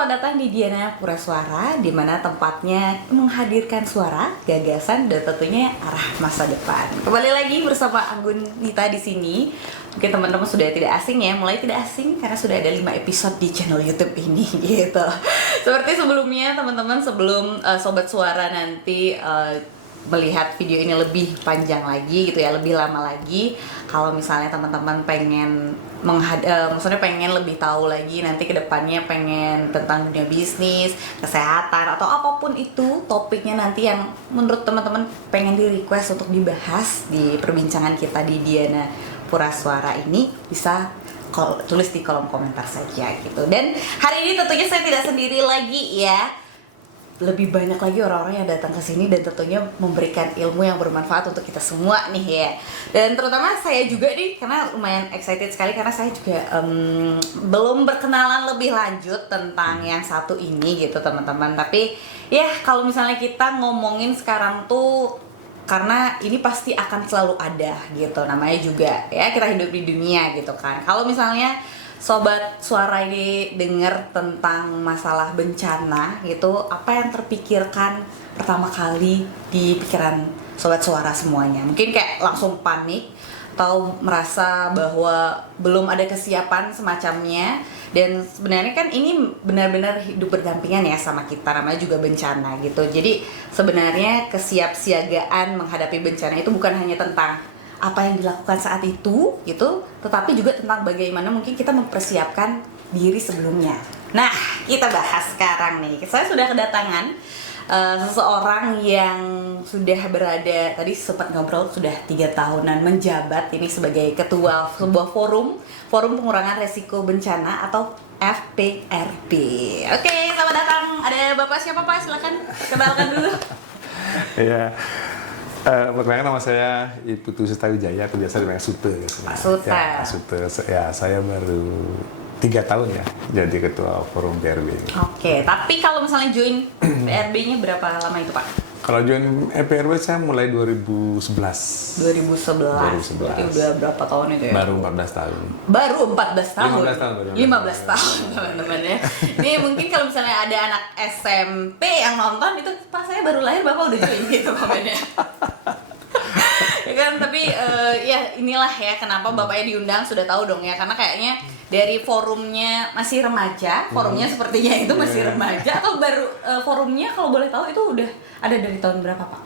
selamat datang di Diana Pura Suara, di mana tempatnya menghadirkan suara, gagasan, dan tentunya arah masa depan. Kembali lagi bersama Anggun Nita di sini. Mungkin teman-teman sudah tidak asing ya, mulai tidak asing karena sudah ada 5 episode di channel YouTube ini gitu. Seperti sebelumnya teman-teman, sebelum Sobat Suara nanti melihat video ini lebih panjang lagi gitu ya, lebih lama lagi. Kalau misalnya teman-teman pengen maksudnya pengen lebih tahu lagi nanti kedepannya, pengen tentang dunia bisnis, kesehatan atau apapun itu topiknya nanti yang menurut teman-teman pengen di request untuk dibahas di perbincangan kita di Diana Pura Suara ini, bisa tulis di kolom komentar saja gitu. Dan hari ini tentunya saya tidak sendiri lagi ya. Lebih banyak lagi orang-orang yang datang ke sini dan tentunya memberikan ilmu yang bermanfaat untuk kita semua nih ya. Dan terutama saya juga nih, karena lumayan excited sekali karena saya juga belum berkenalan lebih lanjut tentang yang satu ini gitu teman-teman. Tapi ya kalau misalnya kita ngomongin sekarang tuh, karena ini pasti akan selalu ada gitu, namanya juga ya kita hidup di dunia gitu kan. Kalau misalnya Sobat Suara ini dengar tentang masalah bencana gitu, apa yang terpikirkan pertama kali di pikiran Sobat Suara semuanya? Mungkin kayak langsung panik atau merasa bahwa belum ada kesiapan semacamnya. Dan sebenarnya kan ini benar-benar hidup berdampingan ya sama kita, namanya juga bencana gitu. Jadi sebenarnya kesiapsiagaan menghadapi bencana itu bukan hanya tentang apa yang dilakukan saat itu gitu, tetapi juga tentang bagaimana mungkin kita mempersiapkan diri sebelumnya. Nah, kita bahas sekarang nih. Saya sudah kedatangan seseorang yang sudah berada, tadi sempat ngobrol, sudah 3 tahunan menjabat ini sebagai ketua sebuah forum pengurangan resiko bencana atau FPRB. Oke, selamat datang. Ada Bapak siapa Pak? Silakan kenalkan dulu. Iya. Perkenalkan, nama saya Putu Sutawijaya, aku biasa dipanggil Sute. Pak Sute. Ya, Sute. Ya, saya baru 3 tahun ya jadi ketua forum PRB. Oke, tapi kalau misalnya join PRB-nya berapa lama itu Pak? Kalau join PRB saya mulai 2011. 2011. Berarti udah berapa tahun itu ya? Baru 14 tahun. Baru 14 tahun? 15 tahun. 15 tahun teman-teman ya. Ini mungkin kalau misalnya ada anak SMP yang nonton itu, pas saya baru lahir Bapak udah join gitu momennya. Ya kan, tapi ya inilah ya kenapa Bapaknya diundang, sudah tahu dong ya, karena kayaknya dari forumnya masih remaja, forumnya sepertinya itu masih remaja, atau baru forumnya kalau boleh tahu itu udah ada dari tahun berapa Pak?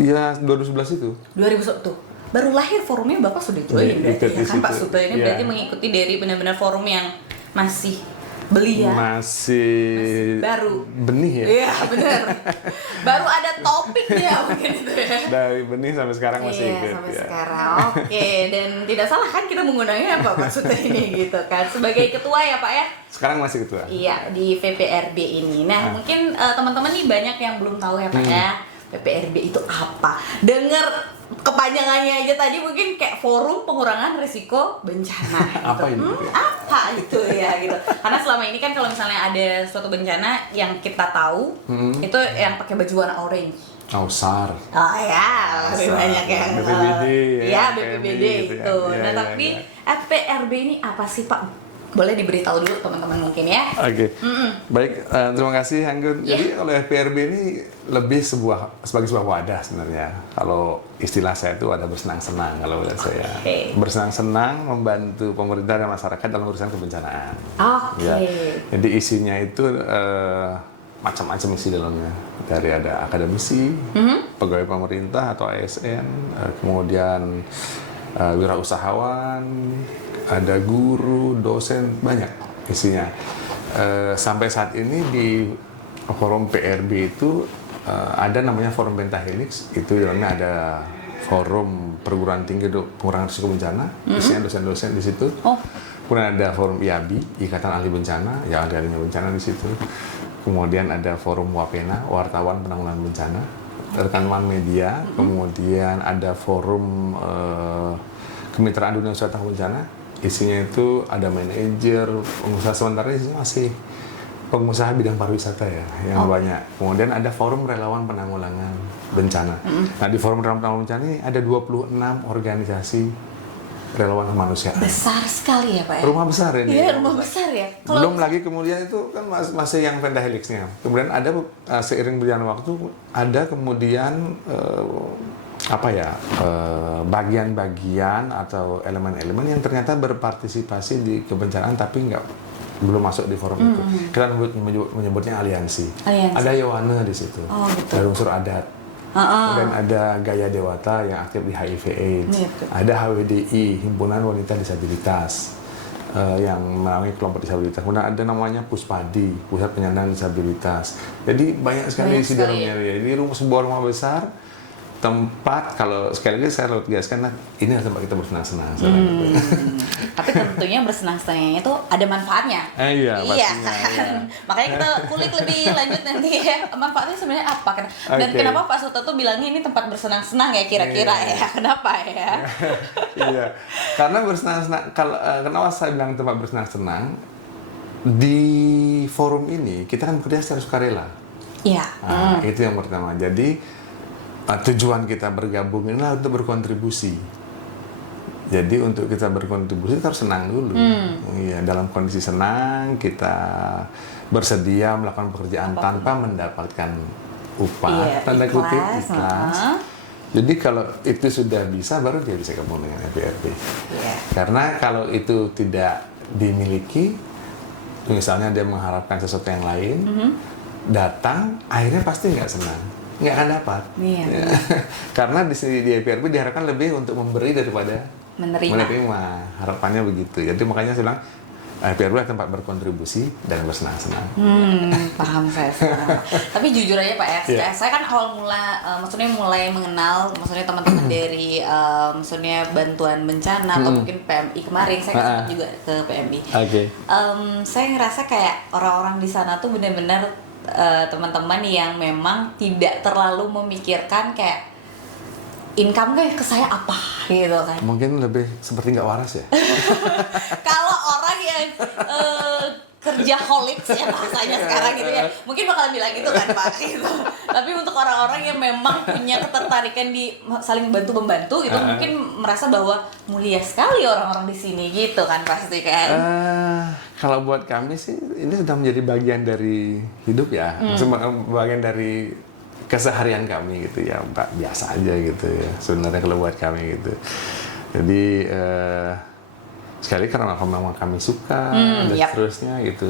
Iya, 2011 itu. 2001 tuh. Baru lahir forumnya Bapak sudah join berarti ya kan Pak Sute ini ya. Berarti mengikuti dari benar-benar forum yang masih belia. Masih baru. Benih ya? Iya benar. Baru ada topiknya mungkin itu ya. Dari benih sampai sekarang masih ikut. Iya, sampai sekarang. Oke, dan tidak salah kan kita mengundangnya apa maksudnya ini gitu kan. Sebagai ketua ya Pak ya? Sekarang masih ketua. Iya, di VPRB ini. Nah, mungkin teman-teman nih banyak yang belum tahu ya Pak ya. VPRB itu apa? Dengar kepanjangannya aja tadi mungkin kayak forum pengurangan risiko bencana gitu. Apa ini? Apa itu ya gitu. Karena selama ini kan kalau misalnya ada suatu bencana yang kita tahu itu yang pakai baju warna orange. Oh, SAR. Oh ya, lebih banyak yang BPBD. Iya, BPBD itu. Ya, Nah, tapi FPRB ini apa sih Pak? Boleh diberitahu dulu teman-teman mungkin ya. Oke. Baik, terima kasih Anggun. Jadi kalau FPRB ini lebih sebagai sebuah wadah sebenarnya. Kalau istilah saya itu ada bersenang-senang kalau menurut saya. Bersenang-senang membantu pemerintah dan masyarakat dalam urusan kebencanaan. Oke. Ya. Jadi isinya itu macam-macam isi dalamnya. Dari ada akademisi, pegawai pemerintah atau ASN, kemudian wirausahawan, ada guru, dosen, banyak isinya. Sampai saat ini di forum PRB itu ada namanya forum Pentahelix, itu dalamnya ada forum perguruan tinggi pengurangan risiko bencana, isinya dosen-dosen di situ. Kemudian ada forum IABI, Ikatan Ahli Bencana, yang ada ahlinya bencana di situ. Kemudian ada forum WAPENA, Wartawan Penanggulangan Bencana, rekaman media. Kemudian ada forum Kemitraan Dunia Usaha Tangguh Bencana, isinya itu ada manajer, pengusaha, sementara isinya masih pengusaha bidang pariwisata ya, yang banyak. Kemudian ada forum relawan penanggulangan bencana. Nah, di forum relawan penanggulangan bencana ini ada 26 organisasi relawan kemanusiaan. Besar sekali ya Pak ya? Rumah besar ini. Iya, rumah besar ya. Belum lagi kemudian itu kan masih yang tenda helixnya. Kemudian ada seiring berjalan waktu ada kemudian bagian-bagian atau elemen-elemen yang ternyata berpartisipasi di kebencanaan tapi belum masuk di forum itu. Kita menyebutnya aliansi. Ada Yohana di situ. Ada unsur adat. Dan ada Gaya Dewata yang aktif di HIV/AIDS. Ada HWDI, Himpunan Wanita Disabilitas, yang melalui kelompok disabilitas. Kemudian ada namanya Puspadi, Pusat Penyandang Disabilitas. Jadi banyak sekali isi dalamnya. Ini sebuah rumah besar, tempat, kalau sekali lagi saya tegaskan, ini adalah tempat kita bersenang-senang. Tapi tentunya bersenang-senangnya itu ada manfaatnya. Iya, pastinya. Kan? Makanya kita kulik lebih lanjut nanti ya. Manfaatnya sebenarnya apa? Dan kenapa Pak Suto tuh bilangnya ini tempat bersenang-senang ya kira-kira ya? Kenapa ya? Iya, karena bersenang-senang. Kenapa saya bilang tempat bersenang-senang? Di forum ini kita kan bekerja secara sukarela. Iya. Itu yang pertama. Jadi tujuan kita bergabung inilah untuk berkontribusi. Jadi untuk kita berkontribusi kita harus senang dulu. Iya, dalam kondisi senang kita bersedia melakukan pekerjaan tanpa mendapatkan upah, tanda kutip ikhlas. Jadi kalau itu sudah bisa, baru dia bisa gabung dengan FPRB. Karena kalau itu tidak dimiliki, misalnya dia mengharapkan sesuatu yang lain, datang, akhirnya pasti nggak senang. Nggak akan dapat. Karena di sini di FPRB diharapkan lebih untuk memberi daripada menerima. Harapannya begitu. Jadi makanya saya bilang FPRB adalah tempat berkontribusi dan bersenang-senang. Paham saya sekarang. Tapi jujur aja Pak ya, saya kan awal maksudnya mulai mengenal, maksudnya teman-teman dari maksudnya bantuan bencana atau mungkin PMI kemarin, saya sempat juga ke PMI. Saya ngerasa kayak orang-orang di sana tuh benar-benar teman-teman yang memang tidak terlalu memikirkan kayak income kayak ke saya apa gitu kan. Mungkin lebih seperti nggak waras ya. Kalau orang yang kerjaholics ya bahasanya sekarang gitu ya, mungkin bakal bilang gitu kan Pak gitu. Tapi untuk orang-orang yang memang punya ketertarikan di saling bantu-membantu gitu, mungkin merasa bahwa mulia sekali orang-orang di sini gitu kan pasti kan. Kalau buat kami sih ini sudah menjadi bagian dari hidup ya, bagian dari keseharian kami gitu ya, biasa aja gitu ya sebenarnya kalau buat kami gitu. Jadi sekali karena memang kami suka dan seterusnya gitu.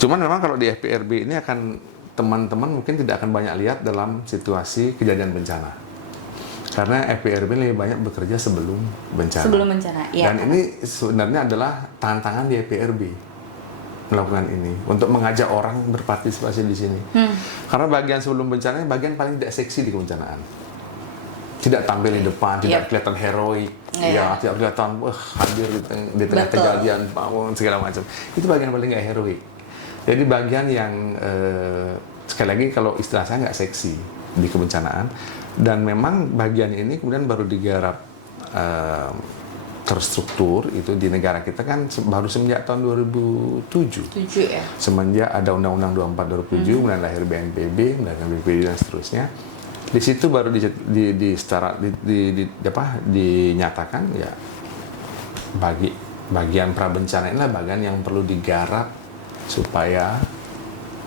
Cuman memang kalau di FPRB ini akan teman-teman mungkin tidak akan banyak lihat dalam situasi kejadian bencana. Karena FPRB lebih banyak bekerja sebelum bencana. Sebelum bencana, iya. Dan ini sebenarnya adalah tantangan di FPRB melakukan ini untuk mengajak orang berpartisipasi di sini. Karena bagian sebelum bencana bagian paling tidak seksi di kebencanaan. Tidak tampil di depan, tidak kelihatan heroik, ya tidak kelihatan hadir di tengah kejadian segala macam. Itu bagian paling nggak heroik. Jadi bagian yang sekali lagi kalau istilah saya nggak seksi di kebencanaan. Dan memang bagian ini kemudian baru digarap terstruktur itu di negara kita kan baru semenjak tahun 2007. Ya. Semenjak ada Undang-Undang 24 2007, kemudian lahir BNPB, kemudian BPD dan seterusnya. Di situ baru dinyatakan ya bagian prabencana inilah bagian yang perlu digarap supaya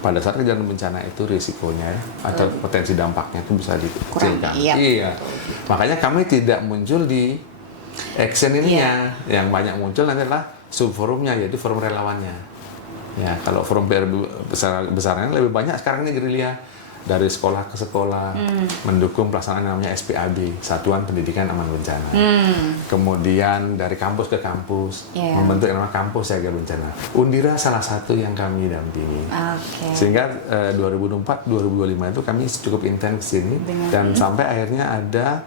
pada saat kejadian bencana itu risikonya atau potensi dampaknya itu bisa dikecilkan. Iya. Makanya kami tidak muncul di action ininya. Yang banyak muncul nanti adalah subforumnya, yaitu forum relawannya. Ya, kalau forum PRB besarnya lebih banyak sekarang ini gerilya dari sekolah ke sekolah mendukung pelaksanaan namanya SPAB, Satuan Pendidikan Aman Bencana. Kemudian dari kampus ke kampus membentuk yang namanya Kampus Siaga Bencana. Undira salah satu yang kami dampingi. Sehingga 2024-2025 itu kami cukup intens sini dan sampai akhirnya ada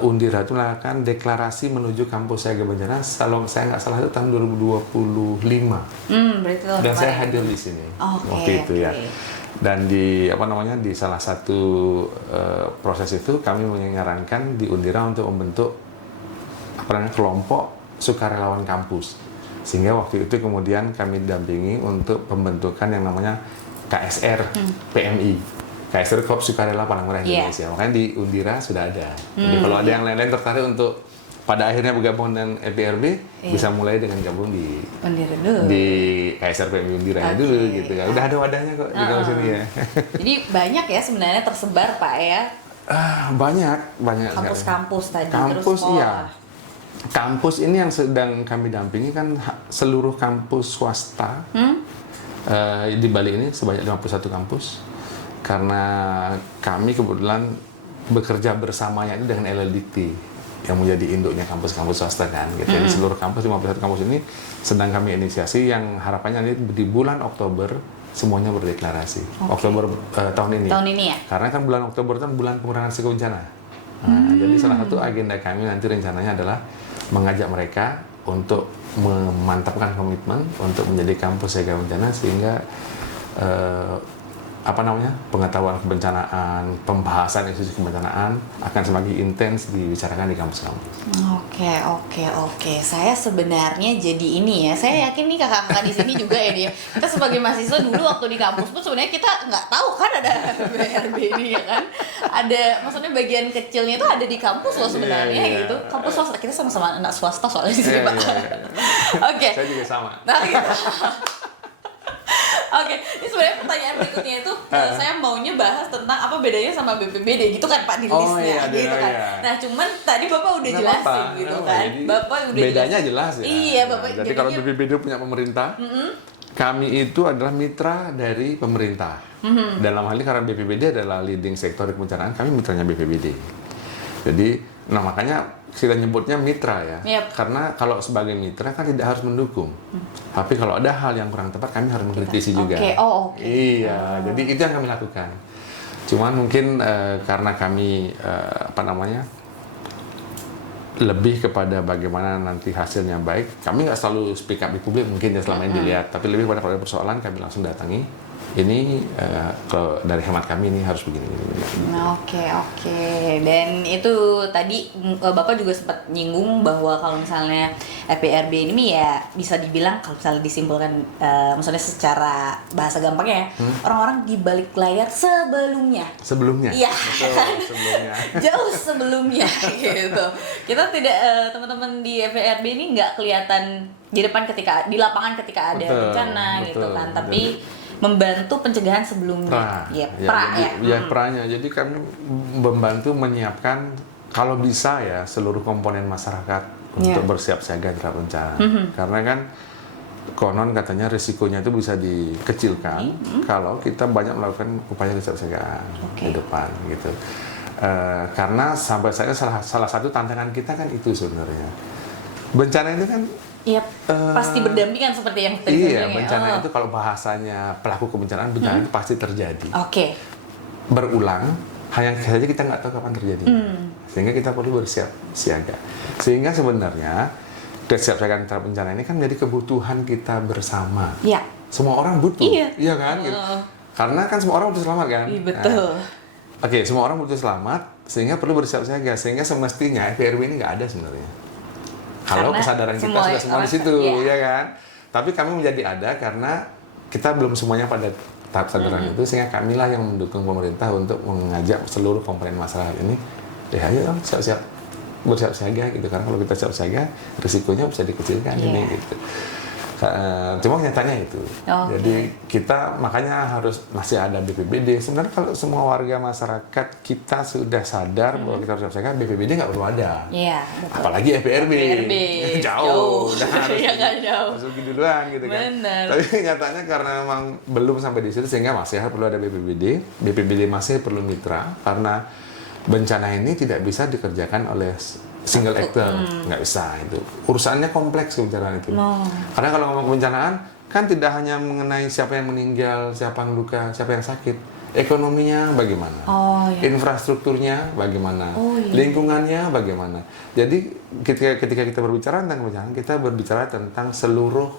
Undira itu melakukan deklarasi menuju Kampus Siaga Bencana. Kalau saya nggak salah itu tahun 2025. Berarti dan saya hadir di sini waktu itu ya. Dan di di salah satu proses itu kami menyarankan di Undira untuk membentuk kelompok sukarelawan kampus, sehingga waktu itu kemudian kami dampingi untuk pembentukan yang namanya KSR PMI, KSR Korps Sukarela Palang Merah Indonesia. Makanya di Undira sudah ada. Jadi kalau ada yang lain-lain tertarik untuk pada akhirnya bergabung dengan EPRB, bisa mulai dengan gabung di Undira dulu. di KSRPMI Undira dulu gitu kan. Udah ada wadahnya kok di kampus ini ya. Jadi banyak ya sebenarnya tersebar Pak ya. Banyak Kampus-kampus tadi kampus terus sekolah. iya. Kampus ini yang sedang kami dampingi kan seluruh kampus swasta. Di Bali ini sebanyak 51 kampus. Karena kami kebetulan bekerja bersamanya itu dengan LLDT yang menjadi induknya kampus-kampus swasta kan. Gitu. Jadi seluruh kampus 51 kampus ini sedang kami inisiasi yang harapannya nanti di bulan Oktober semuanya berdeklarasi. Oktober tahun ini. Tahun ini ya. Karena kan bulan Oktober itu bulan pengurangan risiko bencana. Nah, jadi salah satu agenda kami nanti rencananya adalah mengajak mereka untuk memantapkan komitmen untuk menjadi kampus siaga bencana sehingga pengetahuan kebencanaan, pembahasan isu kebencanaan akan semakin intens dibicarakan di kampus-kampus. Oke. Saya sebenarnya jadi ini ya. Saya yakin nih kakak-kakak di sini juga ya dia. Kita sebagai mahasiswa dulu waktu di kampus pun sebenarnya kita nggak tahu kan ada BRB ini ya kan. Ada, maksudnya bagian kecilnya itu ada di kampus loh sebenarnya gitu. Kampus swasta, kita sama-sama anak swasta soalnya di sini Pak. Oke. Saya juga sama. Nah, gitu. Oke, ini sebenarnya pertanyaan berikutnya itu saya maunya bahas tentang apa bedanya sama BPBD gitu kan Pak di listnya gitu kan. Nah, cuman tadi Bapak udah jelasin gitu kan. Bapak udah bedanya jelas ya. Iya, Bapak. Jadi kalau BPBD punya pemerintah, kami itu adalah mitra dari pemerintah. Dalam hal ini karena BPBD adalah leading sektor kebencanaan, kami mitranya BPBD. Jadi, makanya kita nyebutnya mitra ya. Yep. Karena kalau sebagai mitra kan tidak harus mendukung. Tapi kalau ada hal yang kurang tepat kami harus mengkritisi juga. Oke. Iya, jadi itu yang kami lakukan. Cuman mungkin karena kami lebih kepada bagaimana nanti hasilnya baik. Kami nggak selalu speak up di publik mungkin ya selama ini dilihat. Tapi lebih pada kalau ada persoalan kami langsung datangi. Ini kalau dari hemat kami ini harus begini. Oke. Dan itu tadi Bapak juga sempat nyinggung bahwa kalau misalnya EPRB ini ya bisa dibilang kalau misalnya disimpulkan maksudnya secara bahasa gampangnya orang-orang di balik layar sebelumnya. Iya. Betul, sebelumnya. Jauh sebelumnya gitu. Kita tidak teman-teman di EPRB ini nggak kelihatan di depan di lapangan ketika ada bencana gitu kan. Tapi membantu pencegahan sebelumnya. Pranya. Jadi kami membantu menyiapkan kalau bisa ya seluruh komponen masyarakat untuk bersiap siaga terhadap bencana. Karena kan konon katanya risikonya itu bisa dikecilkan kalau kita banyak melakukan upaya kesiapsiagaan di depan gitu. Karena sampai saya salah satu tantangan kita kan itu sebenarnya. Bencana itu kan pasti berdampingan seperti yang tadi Iya, bencana itu kalau bahasanya pelaku kebencanaan, bencana itu pasti terjadi. Berulang, hanya saja kita nggak tahu kapan terjadi. Sehingga kita perlu bersiap siaga. Sehingga sebenarnya kesiapsiagaan terhadap bencana ini kan menjadi kebutuhan kita bersama. Semua orang butuh, iya kan? Gitu. Karena kan semua orang butuh selamat kan? Betul. Semua orang butuh selamat, sehingga perlu bersiap siaga. Sehingga semestinya EPRB ini nggak ada sebenarnya. Kalau kesadaran kita sudah semua di situ, ya kan? Tapi kami menjadi ada karena kita belum semuanya pada tahap kesadaran itu, sehingga kamilah yang mendukung pemerintah untuk mengajak seluruh komponen masyarakat ini, ayo siap-siap bersiap siaga gitu. Karena kalau kita siap siaga, risikonya bisa dikecilkan ini gitu. Cuma nyatanya itu. Jadi kita makanya harus masih ada BPBD. Sebenarnya kalau semua warga masyarakat kita sudah sadar bahwa kita harus siap siaga, BPBD nggak perlu ada. Apalagi EPRB. Jauh. Harus pergi duluan gitu kan. Tapi nyatanya karena memang belum sampai di situ sehingga masih perlu ada BPBD. BPBD masih perlu mitra karena bencana ini tidak bisa dikerjakan oleh single actor, nggak bisa itu. Urusannya kompleks kebencanaan itu. Karena kalau ngomong kebencanaan, kan tidak hanya mengenai siapa yang meninggal, siapa yang luka, siapa yang sakit. Ekonominya bagaimana? Infrastrukturnya bagaimana? Lingkungannya bagaimana? Jadi ketika kita berbicara tentang kebencanaan, kita berbicara tentang seluruh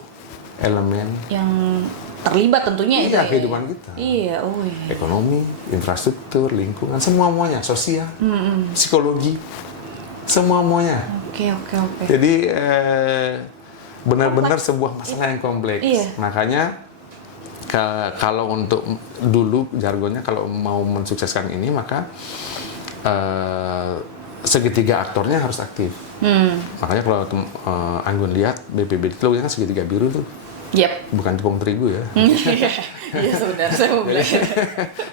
elemen yang terlibat tentunya itu kehidupan kita. Ekonomi, infrastruktur, lingkungan, semuanya, sosial, psikologi. Semuanya. Jadi benar-benar sebuah masalah yang kompleks. Makanya kalau untuk dulu jargonnya kalau mau mensukseskan ini maka segitiga aktornya harus aktif. Makanya kalau Anggun lihat BPBD itu kan segitiga biru tuh. Yep. Bukan tepung terigu ya. Iya sebenarnya saya mau bilang.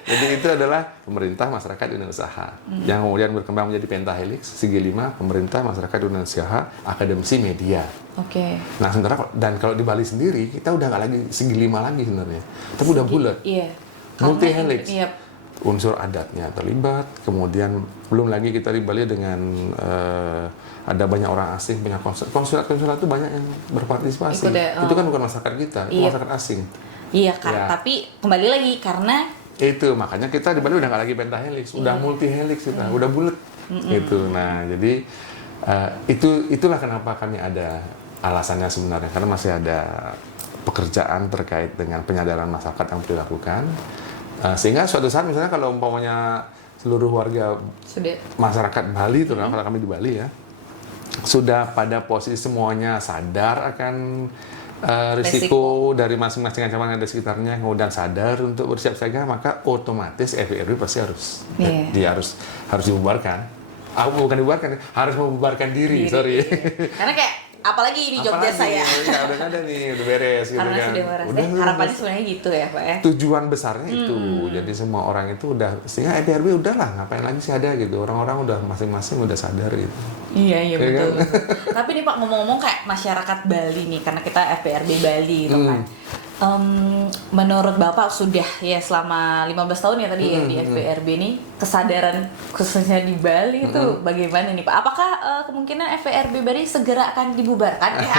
Jadi itu adalah pemerintah, masyarakat, dunia usaha. Yang kemudian berkembang menjadi pentahelix, segi 5, pemerintah, masyarakat, dunia usaha, akademisi, media. Oke. Nah sementara dan kalau di Bali sendiri kita udah nggak lagi segi 5 lagi sebenarnya, tapi udah bulat. Iya. Multi helix. Iya. Unsur adatnya terlibat, kemudian belum lagi kita di Bali dengan ada banyak orang asing, banyak konsulat itu banyak yang berpartisipasi. Itu kan bukan masyarakat kita, itu masyarakat asing. Iya, tapi kembali lagi karena itu makanya kita di Bali udah nggak lagi pentahelix, udah multi helix kita, udah bulat gitu. Nah jadi itulah kenapa kami ada alasannya sebenarnya, karena masih ada pekerjaan terkait dengan penyadaran masyarakat yang perlu dilakukan. Sehingga suatu saat misalnya kalau umpamanya seluruh warga masyarakat Bali, terutama kalau kami di Bali ya, sudah pada posisi semuanya sadar akan risiko dari masing-masing ancaman yang ada di sekitarnya, kemudian sadar untuk bersiap siaga, maka otomatis FPRB pasti dia harus dibubarkan. Bukan dibubarkan, harus membubarkan diri. Sorry. Karena kayak apalagi ini job desk saya. Ya, udah ada nih, udah beres gitu karena kan. Sudah beres. Harapannya sebenarnya gitu ya, Pak ya. Tujuan besarnya itu. Jadi semua orang itu udah, sehingga FPRB udahlah ngapain lagi sih ada gitu. Orang-orang udah masing-masing udah sadar gitu. Iya betul. Kan? Tapi nih Pak, ngomong-ngomong kayak masyarakat Bali nih, karena kita FPRB Bali gitu kan. Menurut Bapak sudah ya selama 15 tahun ya tadi ya di FPRB ini, kesadaran khususnya di Bali itu bagaimana nih Pak? Apakah kemungkinan FPRB Bali segera akan dibubarkan? Ya,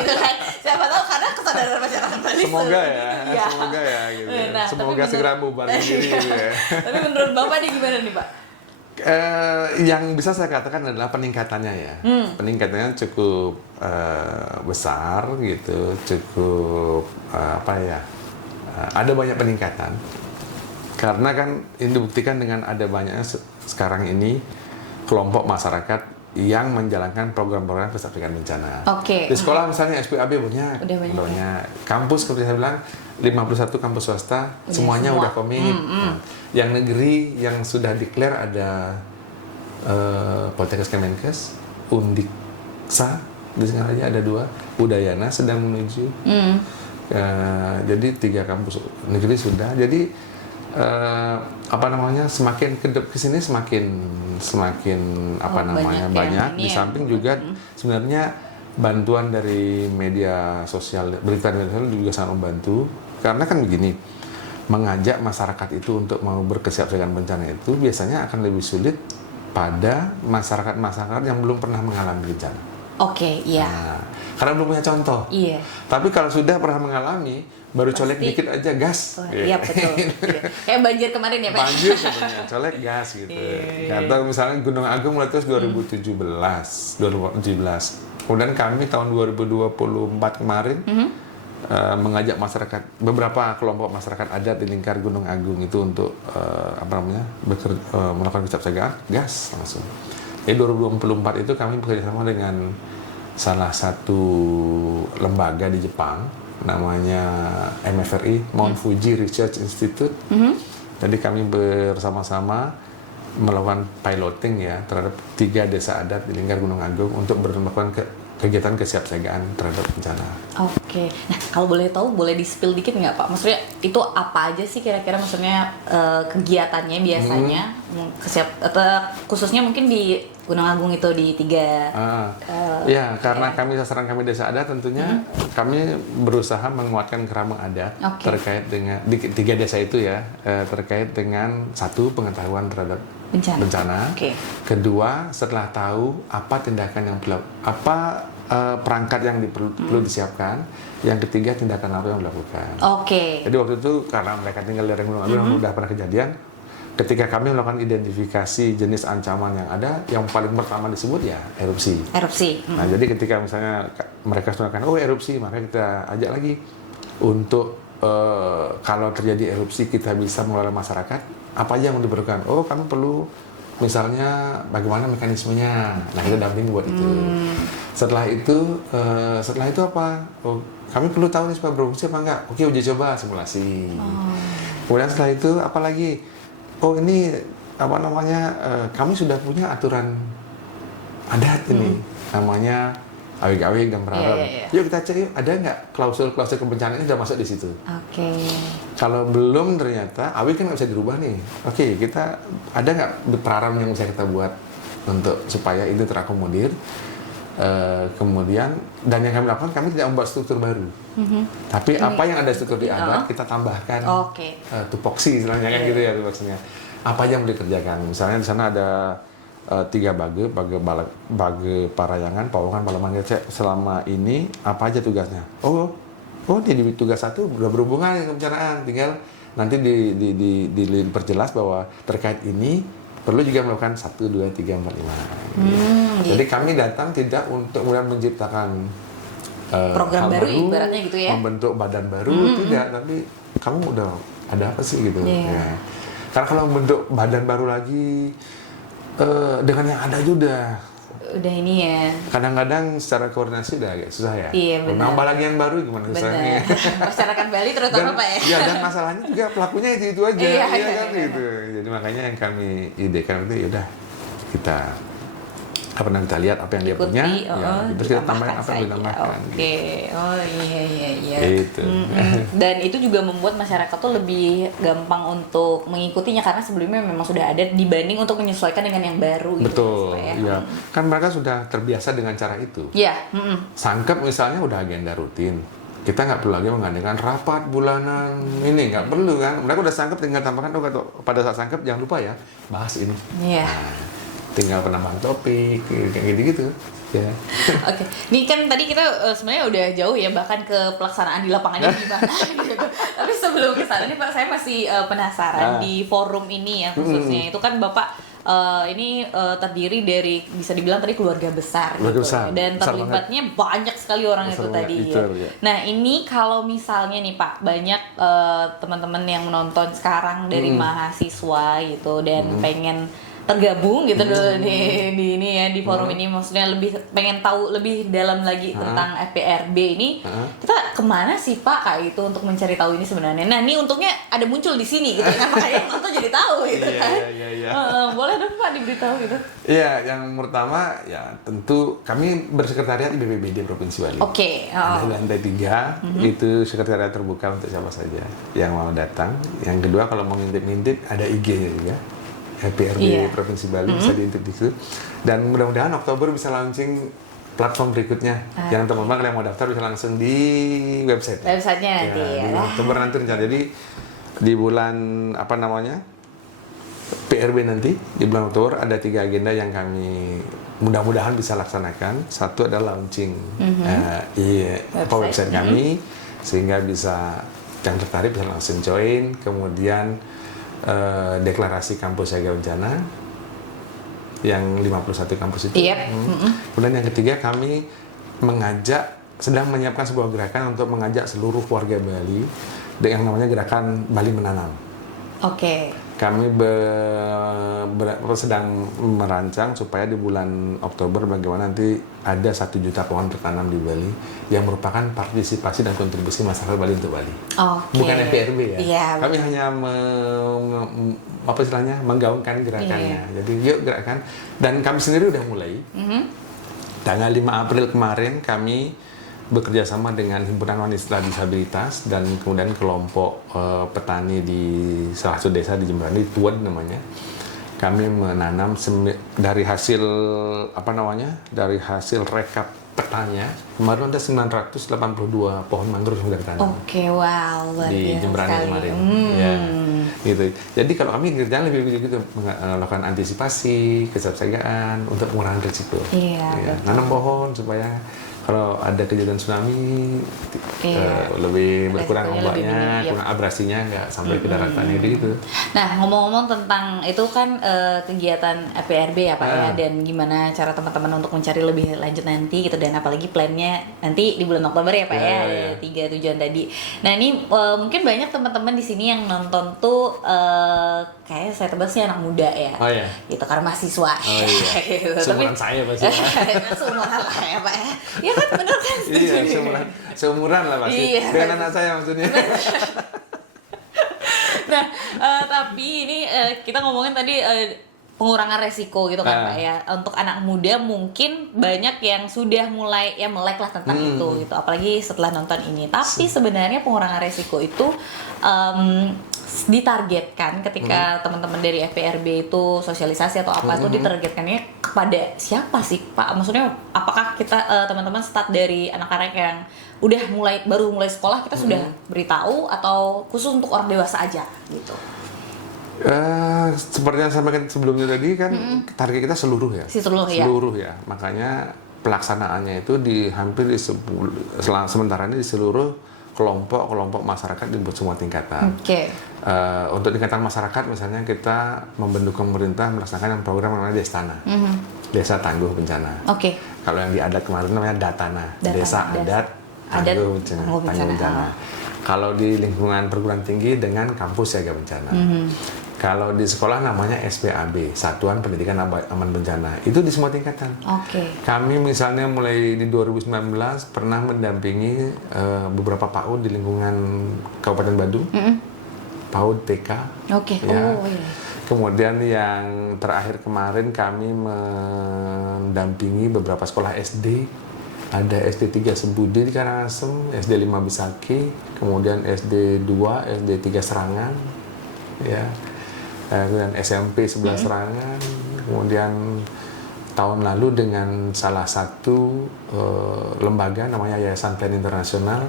gitu kan. Siapa tahu karena kesadaran masyarakat Bali semoga ya gitu. Nah, semoga segera bubarkan diri gitu ya. Tapi menurut Bapak nih gimana nih Pak? Yang bisa saya katakan adalah peningkatannya ya. Peningkatannya cukup besar gitu, cukup ada banyak peningkatan. Karena kan ini dibuktikan dengan ada banyaknya sekarang ini kelompok masyarakat yang menjalankan program-program pencegahan bencana. Di sekolah misalnya SPAB banyak. Kampus seperti saya bilang 51 kampus swasta semuanya udah komit. Yang negeri yang sudah declare ada Poltekkes Kemenkes, Undiksa di Singaraja ada 2, Udayana sedang menuju. Jadi 3 kampus negeri sudah. Jadi semakin ke sini semakin banyak. Di samping juga sebenarnya bantuan dari media sosial, berita media sosial juga sangat membantu. Karena kan begini, mengajak masyarakat itu untuk mau berkesiapsiagaan bencana itu biasanya akan lebih sulit pada masyarakat yang belum pernah mengalami bencana. Karena belum punya contoh. Tapi kalau sudah pernah mengalami, baru colek dikit aja gas. Iya betul. Kayak banjir kemarin ya Pak. Banjir sebenarnya, colek gas gitu. Atau misalnya Gunung Agung meletus 2017. Kemudian kami tahun 2024 kemarin mengajak masyarakat, beberapa kelompok masyarakat adat di lingkar Gunung Agung itu untuk melakukan kesiapsiagaan gas langsung. Jadi 2024 itu kami bekerjasama dengan salah satu lembaga di Jepang, namanya MFRI, Mount Fuji Research Institute. Jadi kami bersama-sama melakukan piloting ya terhadap 3 desa adat di lingkar Gunung Agung untuk melakukan kegiatan kesiapsiagaan terhadap bencana. Nah kalau boleh tahu, boleh di-spill dikit nggak Pak? Maksudnya itu apa aja sih kira-kira, maksudnya kegiatannya biasanya khususnya mungkin di Gunung Agung itu di 3 karena sasaran kami desa adat tentunya kami berusaha menguatkan kerama adat terkait dengan di 3 desa itu ya, terkait dengan 1, pengetahuan terhadap bencana. Kedua, setelah tahu apa tindakan yang perangkat yang perlu disiapkan. Yang ketiga, tindakan apa yang dilakukan. Jadi waktu itu karena mereka tinggal di Gunung Agung udah pernah kejadian. Ketika kami melakukan identifikasi jenis ancaman yang ada, yang paling pertama disebut ya erupsi. Nah, jadi ketika misalnya mereka mengatakan erupsi, maka kita ajak lagi untuk kalau terjadi erupsi kita bisa mengelola masyarakat. Apa aja yang diperlukan? Kami perlu misalnya bagaimana mekanismenya. Nah, kita damping buat itu. Setelah itu apa? Kami perlu tahu nih supaya berfungsi apa enggak. Uji coba simulasi. Kemudian setelah itu apa lagi? Ini kami sudah punya aturan adat ini namanya awig-awig dan berharap. Iya. Yuk kita cek yuk, ada nggak klausul-klausul kebencanaan ini sudah masuk di situ. Oke. Kalau belum ternyata awig kan nggak bisa dirubah nih. Oke, kita ada nggak praram yang bisa kita buat untuk supaya itu terakomodir. Kemudian dan yang kami lakukan, kami tidak membuat struktur baru. Tapi apa yang ada struktur di adat kita tambahkan. Tupoksi istilahnya kan gitu ya tupoksinya. Apa yang boleh dikerjakan? Misalnya di sana ada 3 bage parayangan, pawongan, paleman. Selama ini apa aja tugasnya? Oh di tugas 1 udah berhubungan dengan kebencanaan, tinggal nanti diperjelas bahwa terkait ini perlu juga melakukan 1, 2, 3, 4, 5. Jadi kami datang tidak untuk kemudian menciptakan program baru ibaratnya gitu ya, membentuk badan baru, tidak, tapi kamu udah ada apa sih gitu. Ya. Karena kalau membentuk badan baru lagi dengan yang ada juga udah ini ya. Kadang-kadang secara koordinasi udah agak susah ya. Iya benar. Nambah lagi yang baru gimana susahnya. Masyarakat Bali terutama Pak ya. Ya dan masalahnya juga pelakunya itu aja. Iya kan gitu. Jadi makanya yang kami idekan itu yaudah kita kita lihat apa yang dia punya, terus kita tambahkan apa yang ditambahkan. Oke. Oh iya. Itu. Dan itu juga membuat masyarakat tuh lebih gampang untuk mengikutinya karena sebelumnya memang sudah ada dibanding untuk menyesuaikan dengan yang baru. Betul. Gitu, Iya. Kan mereka sudah terbiasa dengan cara itu. Iya. Sangkep misalnya udah agenda rutin. Kita nggak perlu lagi mengadakan rapat bulanan, ini nggak perlu kan. Mereka udah sangkep, tinggal tambahkan pada saat sangkep jangan lupa ya bahas ini. Iya. Tinggal penambahan topik kayak gitu ya. Oke, ini kan tadi kita sebenarnya udah jauh ya bahkan ke pelaksanaan di lapangannya gimana gitu. Tapi sebelum ke sana nih Pak, saya masih penasaran di forum ini ya khususnya itu kan Bapak ini terdiri dari bisa dibilang tadi keluarga besar gitu besar. Dan terlibatnya banyak sekali orang itu tadi ya. Nah ini kalau misalnya nih Pak banyak teman-teman yang menonton sekarang dari mahasiswa gitu dan pengen tergabung gitu dulu di ini ya di forum ini, maksudnya lebih pengen tahu lebih dalam lagi tentang FPRB ini, kita kemana sih Pak kayak itu untuk mencari tahu ini sebenarnya. Nah ini untungnya ada muncul di sini gitu kan, makanya nonton jadi tahu gitu kan. Iya. Boleh dong Pak diberitahu gitu. Iya, yang pertama ya tentu kami bersekretariat di BPBD Provinsi Bali. Oke. Ada lantai 3, itu sekretariat terbuka untuk siapa saja yang mau datang. Yang kedua kalau mau ngintip-ngintip ada IG-nya juga. FPRB Provinsi Bali bisa diintip di situ. Dan mudah-mudahan Oktober bisa launching platform berikutnya. Yang teman-teman yang mau daftar bisa langsung di website. Websitenya nanti ya. Di Oktober nanti rencana. Jadi di bulan PRB nanti di bulan Oktober ada 3 agenda yang kami mudah-mudahan bisa laksanakan. Satu adalah launching website kami sehingga bisa yang tertarik bisa langsung join. Kemudian deklarasi kampus siaga bencana yang 51 kampus itu. Kemudian yang ketiga kami sedang menyiapkan sebuah gerakan untuk mengajak seluruh warga Bali yang namanya gerakan Bali Menanam. Oke. Kami sedang merancang supaya di bulan Oktober bagaimana nanti ada 1 juta pohon tertanam di Bali yang merupakan partisipasi dan kontribusi masyarakat Bali untuk Bali. Bukan FPRB ya. Kami hanya menggaungkan gerakannya. Jadi yuk gerakan, dan kami sendiri udah mulai. Tanggal 5 April kemarin kami bekerja sama dengan Himpunan Wanita Disabilitas dan kemudian kelompok petani di salah satu desa di Jemberani, Tuan namanya. Kami menanam dari hasil rekap petanya kemarin ada 982 pohon mangrove yang sudah ditanam. Oke, wow, luar di biasa Jemberani sekali. kemarin. Ya, gitu. Jadi kalau kami kerjaan lebih begitu, melakukan antisipasi, kesiapsiagaan untuk mengurangi risiko. Iya. Nanam pohon supaya kalau ada kejadian tsunami lebih berkurang ombaknya, kurang abrasinya, nggak sampai ke daratan gitu. Nah ngomong-ngomong tentang itu kan kegiatan FPRB ya Pak ya, dan gimana cara teman-teman untuk mencari lebih lanjut nanti gitu, dan apalagi plannya nanti di bulan Oktober ya Pak ya, ada 3 tujuan tadi. Nah ini mungkin banyak teman-teman di sini yang nonton tuh kayaknya saya tebak sih anak muda ya, gitu karena mahasiswa. Gitu. Seumuran saya pasti. Seumuran lah ya Pak ya. Ya kan bener kan? Iya, seumuran lah pasti. Dengan anak saya maksudnya. Nah, tapi ini kita ngomongin tadi pengurangan resiko gitu kan Pak ya. Untuk anak muda mungkin banyak yang sudah mulai ya melek lah tentang itu gitu, apalagi setelah nonton ini. Tapi sebenarnya pengurangan resiko itu ditargetkan ketika teman-teman dari FPRB itu sosialisasi atau apa itu ditargetkannya kepada siapa sih Pak? Maksudnya apakah kita teman-teman start dari anak-anak yang udah baru mulai sekolah kita sudah beritahu, atau khusus untuk orang dewasa aja gitu? Seperti yang sampaikan sebelumnya tadi kan target kita seluruh ya. Seluruh ya. Makanya pelaksanaannya itu hampir di sementara ini di seluruh kelompok masyarakat di semua tingkatan. Untuk tingkatan masyarakat misalnya kita membentuk pemerintah melaksanakan program namanya Destana. Desa Tangguh Bencana. Kalau yang di adat kemarin namanya Datana. Desa Adat Tangguh Bencana. Kalau di lingkungan perguruan tinggi dengan kampus siaga bencana. Kalau di sekolah namanya SPAB, Satuan Pendidikan Aman Bencana. Itu di semua tingkatan. Kami misalnya mulai di 2019 pernah mendampingi beberapa PAUD di lingkungan Kabupaten Badung. PAUD TK. Ya. Kemudian yang terakhir kemarin kami mendampingi beberapa sekolah SD. Ada SD 3 Sembudi di Karangasem, SD 5 Bisaki, kemudian SD 2, SD 3 Serangan, ya, kemudian SMP 11 Serangan, kemudian tahun lalu dengan salah satu lembaga namanya Yayasan Plan Internasional,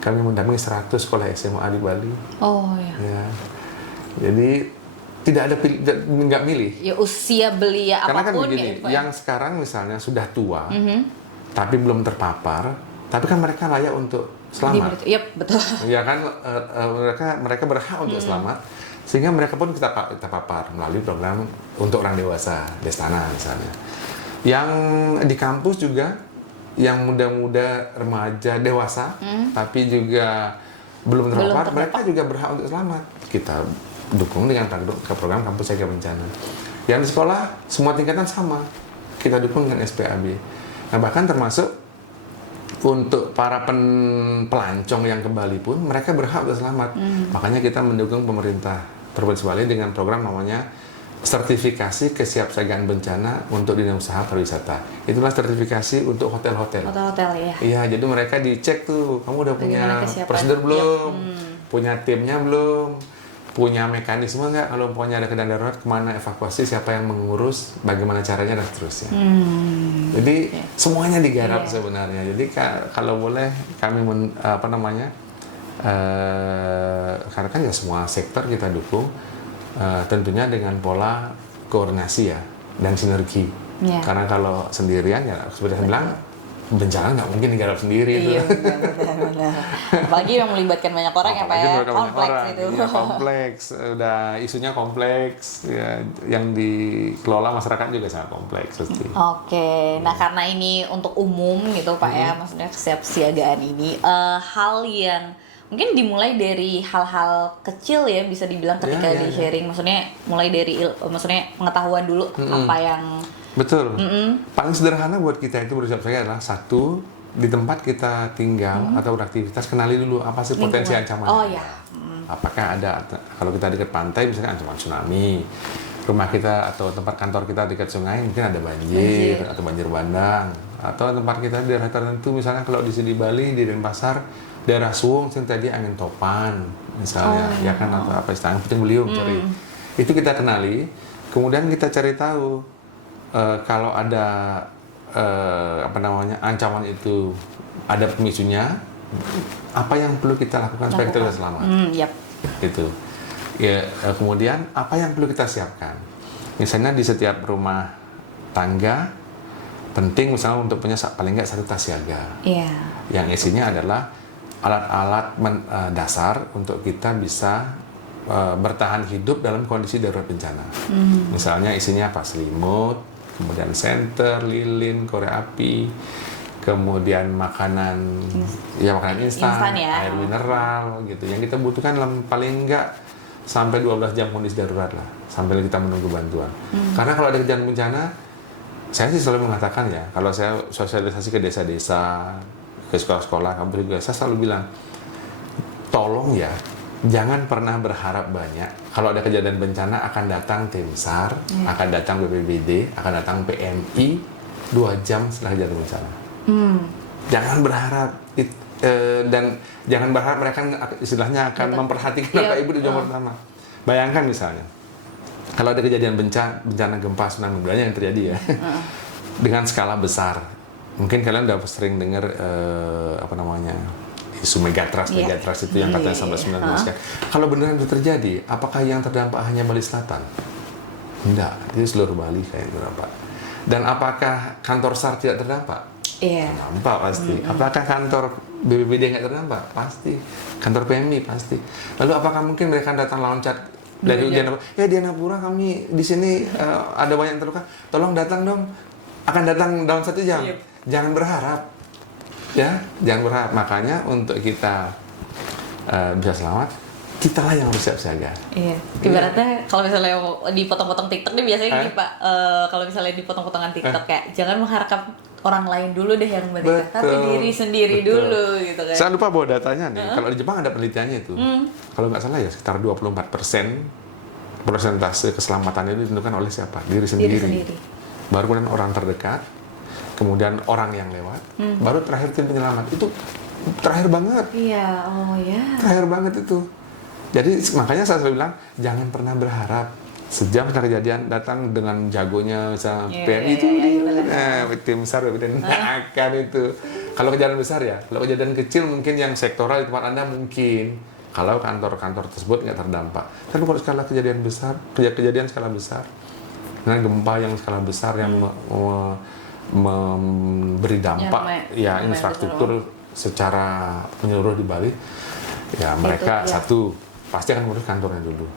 kami mendampingi 100 sekolah SMA di Bali. Ya. Jadi tidak ada nggak milih. Ya usia belia apapun. Karena kan begini, ya, yang sekarang misalnya sudah tua. Tapi belum terpapar, tapi kan mereka layak untuk selamat. Betul. Ya kan, mereka berhak untuk selamat, sehingga mereka pun kita papar melalui program untuk orang dewasa, Destana misalnya. Yang di kampus juga, yang muda-muda, remaja, dewasa, tapi juga belum terpapar, mereka juga berhak untuk selamat. Kita dukung dengan program Kampus Siaga Bencana. Yang di sekolah, semua tingkatan sama, kita dukung dengan SPAB. Nah, bahkan termasuk untuk para pelancong yang ke Bali pun mereka berhak untuk selamat. Makanya kita mendukung pemerintah Provinsi Bali dengan program namanya sertifikasi kesiapsiagaan bencana untuk dunia usaha pariwisata. Itulah sertifikasi untuk hotel-hotel. Hotel-hotel ya. Iya, jadi mereka dicek tuh, kamu udah punya prosedur belum? Punya timnya belum? Punya mekanisme nggak kalau punya ada keadaan darurat, kemana evakuasi, siapa yang mengurus, bagaimana caranya, dan seterusnya. Jadi semuanya digarap sebenarnya. Jadi kalau boleh kami karena kan ya semua sektor kita dukung, tentunya dengan pola koordinasi ya dan sinergi. Karena kalau sendirian ya seperti saya bilang, bencana nggak mungkin digarap sendiri. Iya, benar. Apalagi yang melibatkan banyak orang ya Pak ya, kompleks itu. Iya, kompleks, udah isunya kompleks, ya, yang dikelola masyarakat juga sangat kompleks. Nah karena ini untuk umum gitu Pak ya, maksudnya kesiapsiagaan ini, hal yang mungkin dimulai dari hal-hal kecil ya, bisa dibilang ketika di sharing, maksudnya mulai dari maksudnya pengetahuan dulu apa yang betul. Paling sederhana buat kita itu bersiap-siaga adalah satu, di tempat kita tinggal atau beraktivitas, kenali dulu apa sih potensi ancaman. Apakah ada, kalau kita dekat pantai misalnya ancaman tsunami, rumah kita atau tempat kantor kita dekat sungai mungkin ada banjir atau banjir bandang, atau tempat kita di daerah tertentu misalnya kalau di sini Bali, di Denpasar, daerah Suwung tadi angin topan misalnya, ya kan, atau apa istilahnya puting beliung, itu kita kenali, kemudian kita cari tahu. Kalau ada ancaman itu, ada pemicunya, apa yang perlu kita lakukan supaya kita bisa selamat. Itu. Ya, kemudian apa yang perlu kita siapkan? Misalnya di setiap rumah tangga penting misalnya untuk punya paling nggak satu tas siaga. Yang isinya adalah alat-alat dasar untuk kita bisa bertahan hidup dalam kondisi darurat bencana. Misalnya isinya apa? Selimut, kemudian senter, lilin, korek api, kemudian makanan instan ya, air mineral gitu. Yang kita butuhkan paling enggak sampai 12 jam kondisi darurat lah, sambil kita menunggu bantuan. Karena kalau ada kejadian bencana, saya sih selalu mengatakan ya, kalau saya sosialisasi ke desa-desa, ke sekolah-sekolah, kampus juga, saya selalu bilang, tolong ya, jangan pernah berharap banyak. Kalau ada kejadian bencana akan datang tim SAR, akan datang BPBD, akan datang PMI 2 jam setelah kejadian bencana. Jangan berharap dan jangan berharap mereka istilahnya akan memperhatikan Bapak Ibu di jam pertama. Bayangkan misalnya, kalau ada kejadian bencana gempa tsunami yang terjadi ya, dengan skala besar, mungkin kalian udah sering dengar isu megatrust itu yang katanya sampai 19 kan. Kalau beneran itu terjadi, apakah yang terdampak hanya Bali Selatan? Enggak, itu seluruh Bali kayak berapa. Dan apakah kantor SAR tidak terdampak? Terdampak pasti. Apakah kantor BPBD nggak terdampak? Pasti. Kantor PMI pasti. Lalu apakah mungkin mereka datang loncat dari Dianapura, kami di sini ada banyak yang terluka, tolong datang dong, akan datang dalam 1 jam. Jangan berharap, ya, jangan berharap. Makanya untuk kita bisa selamat, kita lah yang harus siap siaga. Ibaratnya kalau misalnya dipotong-potong TikTok nih biasanya gini Pak, kalau misalnya dipotong-potongan TikTok kayak jangan mengharapkan orang lain dulu deh yang memberikan, tapi diri sendiri dulu gitu kan. Saya lupa bawa datanya nih. Kalau di Jepang ada penelitiannya itu. Kalau nggak salah ya sekitar 24% persentase keselamatannya itu ditentukan oleh siapa? Diri sendiri. Baru kemudian orang terdekat, kemudian orang yang lewat, baru terakhir tim penyelamat. Itu terakhir banget. Terakhir banget itu. Jadi makanya saya selalu bilang jangan pernah berharap sejam setelah kejadian datang dengan jagonya misalnya PMI itu tim SAR dan akan itu. Kalau kejadian besar ya, kalau kejadian kecil mungkin yang sektoral di tempat Anda mungkin. Kalau kantor-kantor tersebut nggak terdampak. Tapi kalau skala kejadian besar, kejadian skala besar, dengan gempa yang skala besar yang memberi dampak infrastruktur secara menyeluruh di Bali, ya mereka satu pasti akan mengurus kantornya dulu,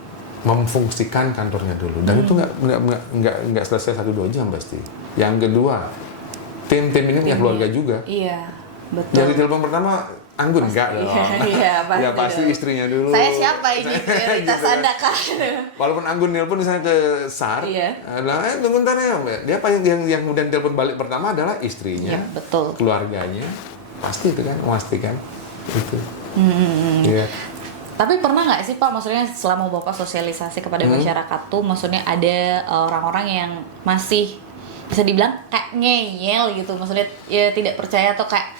memfungsikan kantornya dulu, dan itu nggak selesai 1-2 jam pasti. Yang kedua, tim-tim ini punya keluarga juga. Betul. Jadi telepon pertama Anggun enggak dong. Pasti, pasti istrinya dulu. Saya siapa ini prioritas gitu. Anda kan? Walaupun Anggun nelpon misalnya ke SAR, tunggu bentar ya, dia yang kemudian telepon balik pertama adalah istrinya, betul. Keluarganya, pasti itu kan memastikan itu. Tapi pernah nggak sih Pak, maksudnya selama Bapak sosialisasi kepada masyarakat tuh, maksudnya ada orang-orang yang masih bisa dibilang kayak ngeyel gitu, maksudnya ya tidak percaya atau kayak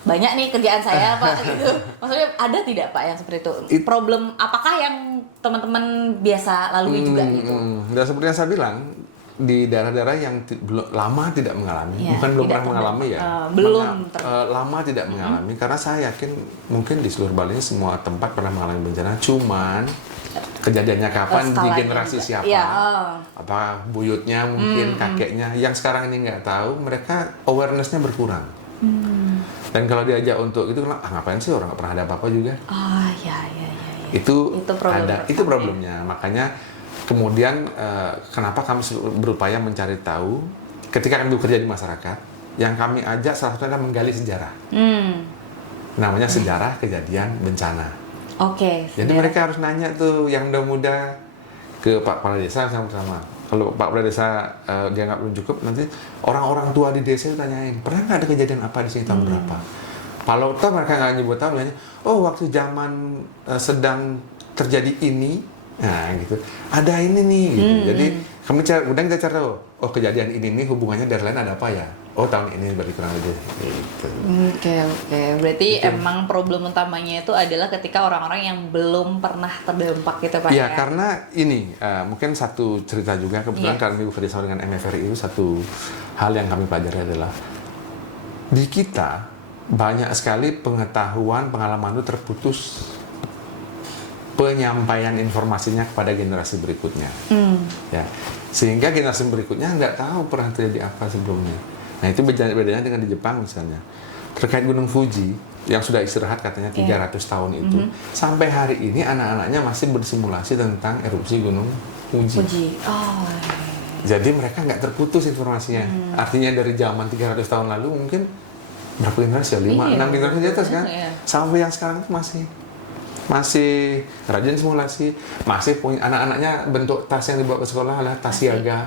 banyak nih kerjaan saya Pak gitu. Maksudnya ada tidak Pak yang seperti itu? Problem apakah yang teman-teman biasa lalui juga gitu? Dan seperti yang saya bilang, di daerah-daerah yang lama tidak mengalami, bukan belum pernah mengalami ya, lama tidak mengalami, karena saya yakin mungkin di seluruh Bali semua tempat pernah mengalami bencana, cuman kejadiannya kapan, di generasi juga. Siapa, apa buyutnya mungkin, kakeknya, yang sekarang ini nggak tahu, mereka awareness-nya berkurang. Dan kalau diajak untuk itu, ngapain sih, orang nggak pernah ada apa-apa juga. Itu problemnya. Makanya kemudian kenapa kami berupaya mencari tahu ketika kami bekerja di masyarakat, yang kami ajak salah satunya adalah menggali sejarah. Namanya sejarah kejadian bencana. Jadi mereka harus nanya tuh yang muda-muda ke Pak Kepala Desa sama-sama. Kalau Pak Kepala Desa dia nggak belum cukup, nanti orang-orang tua di desa itu tanyain, pernah nggak ada kejadian apa di sini tahun berapa? Kalau toh mereka nggak nyebut tahun, nanya, waktu zaman sedang terjadi ini, nah gitu, ada ini nih, gitu. Jadi kemudian kita cari tahu, kejadian ini nih hubungannya dari lain ada apa ya? Tahun ini berarti kurang lebih gitu. Berarti emang problem utamanya itu adalah ketika orang-orang yang belum pernah terdampak gitu Pak. Iya, karena ini mungkin satu cerita juga, kebetulan kami bekerja sama dengan MFRI itu, satu hal yang kami pelajari adalah di kita banyak sekali pengetahuan, pengalaman itu terputus penyampaian informasinya kepada generasi berikutnya. Ya, sehingga generasi berikutnya nggak tahu pernah terjadi apa sebelumnya. Nah, itu bedanya dengan di Jepang misalnya. Terkait Gunung Fuji yang sudah istirahat katanya 300 tahun itu, sampai hari ini anak-anaknya masih bersimulasi tentang erupsi Gunung Fuji. Jadi mereka nggak terputus informasinya. Artinya dari zaman 300 tahun lalu mungkin berapa generasi ya? 5-6 generasi di atas kan? Sampai yang sekarang itu masih rajin simulasi, masih punya anak-anaknya bentuk tas yang dibawa ke sekolah adalah tas siaga.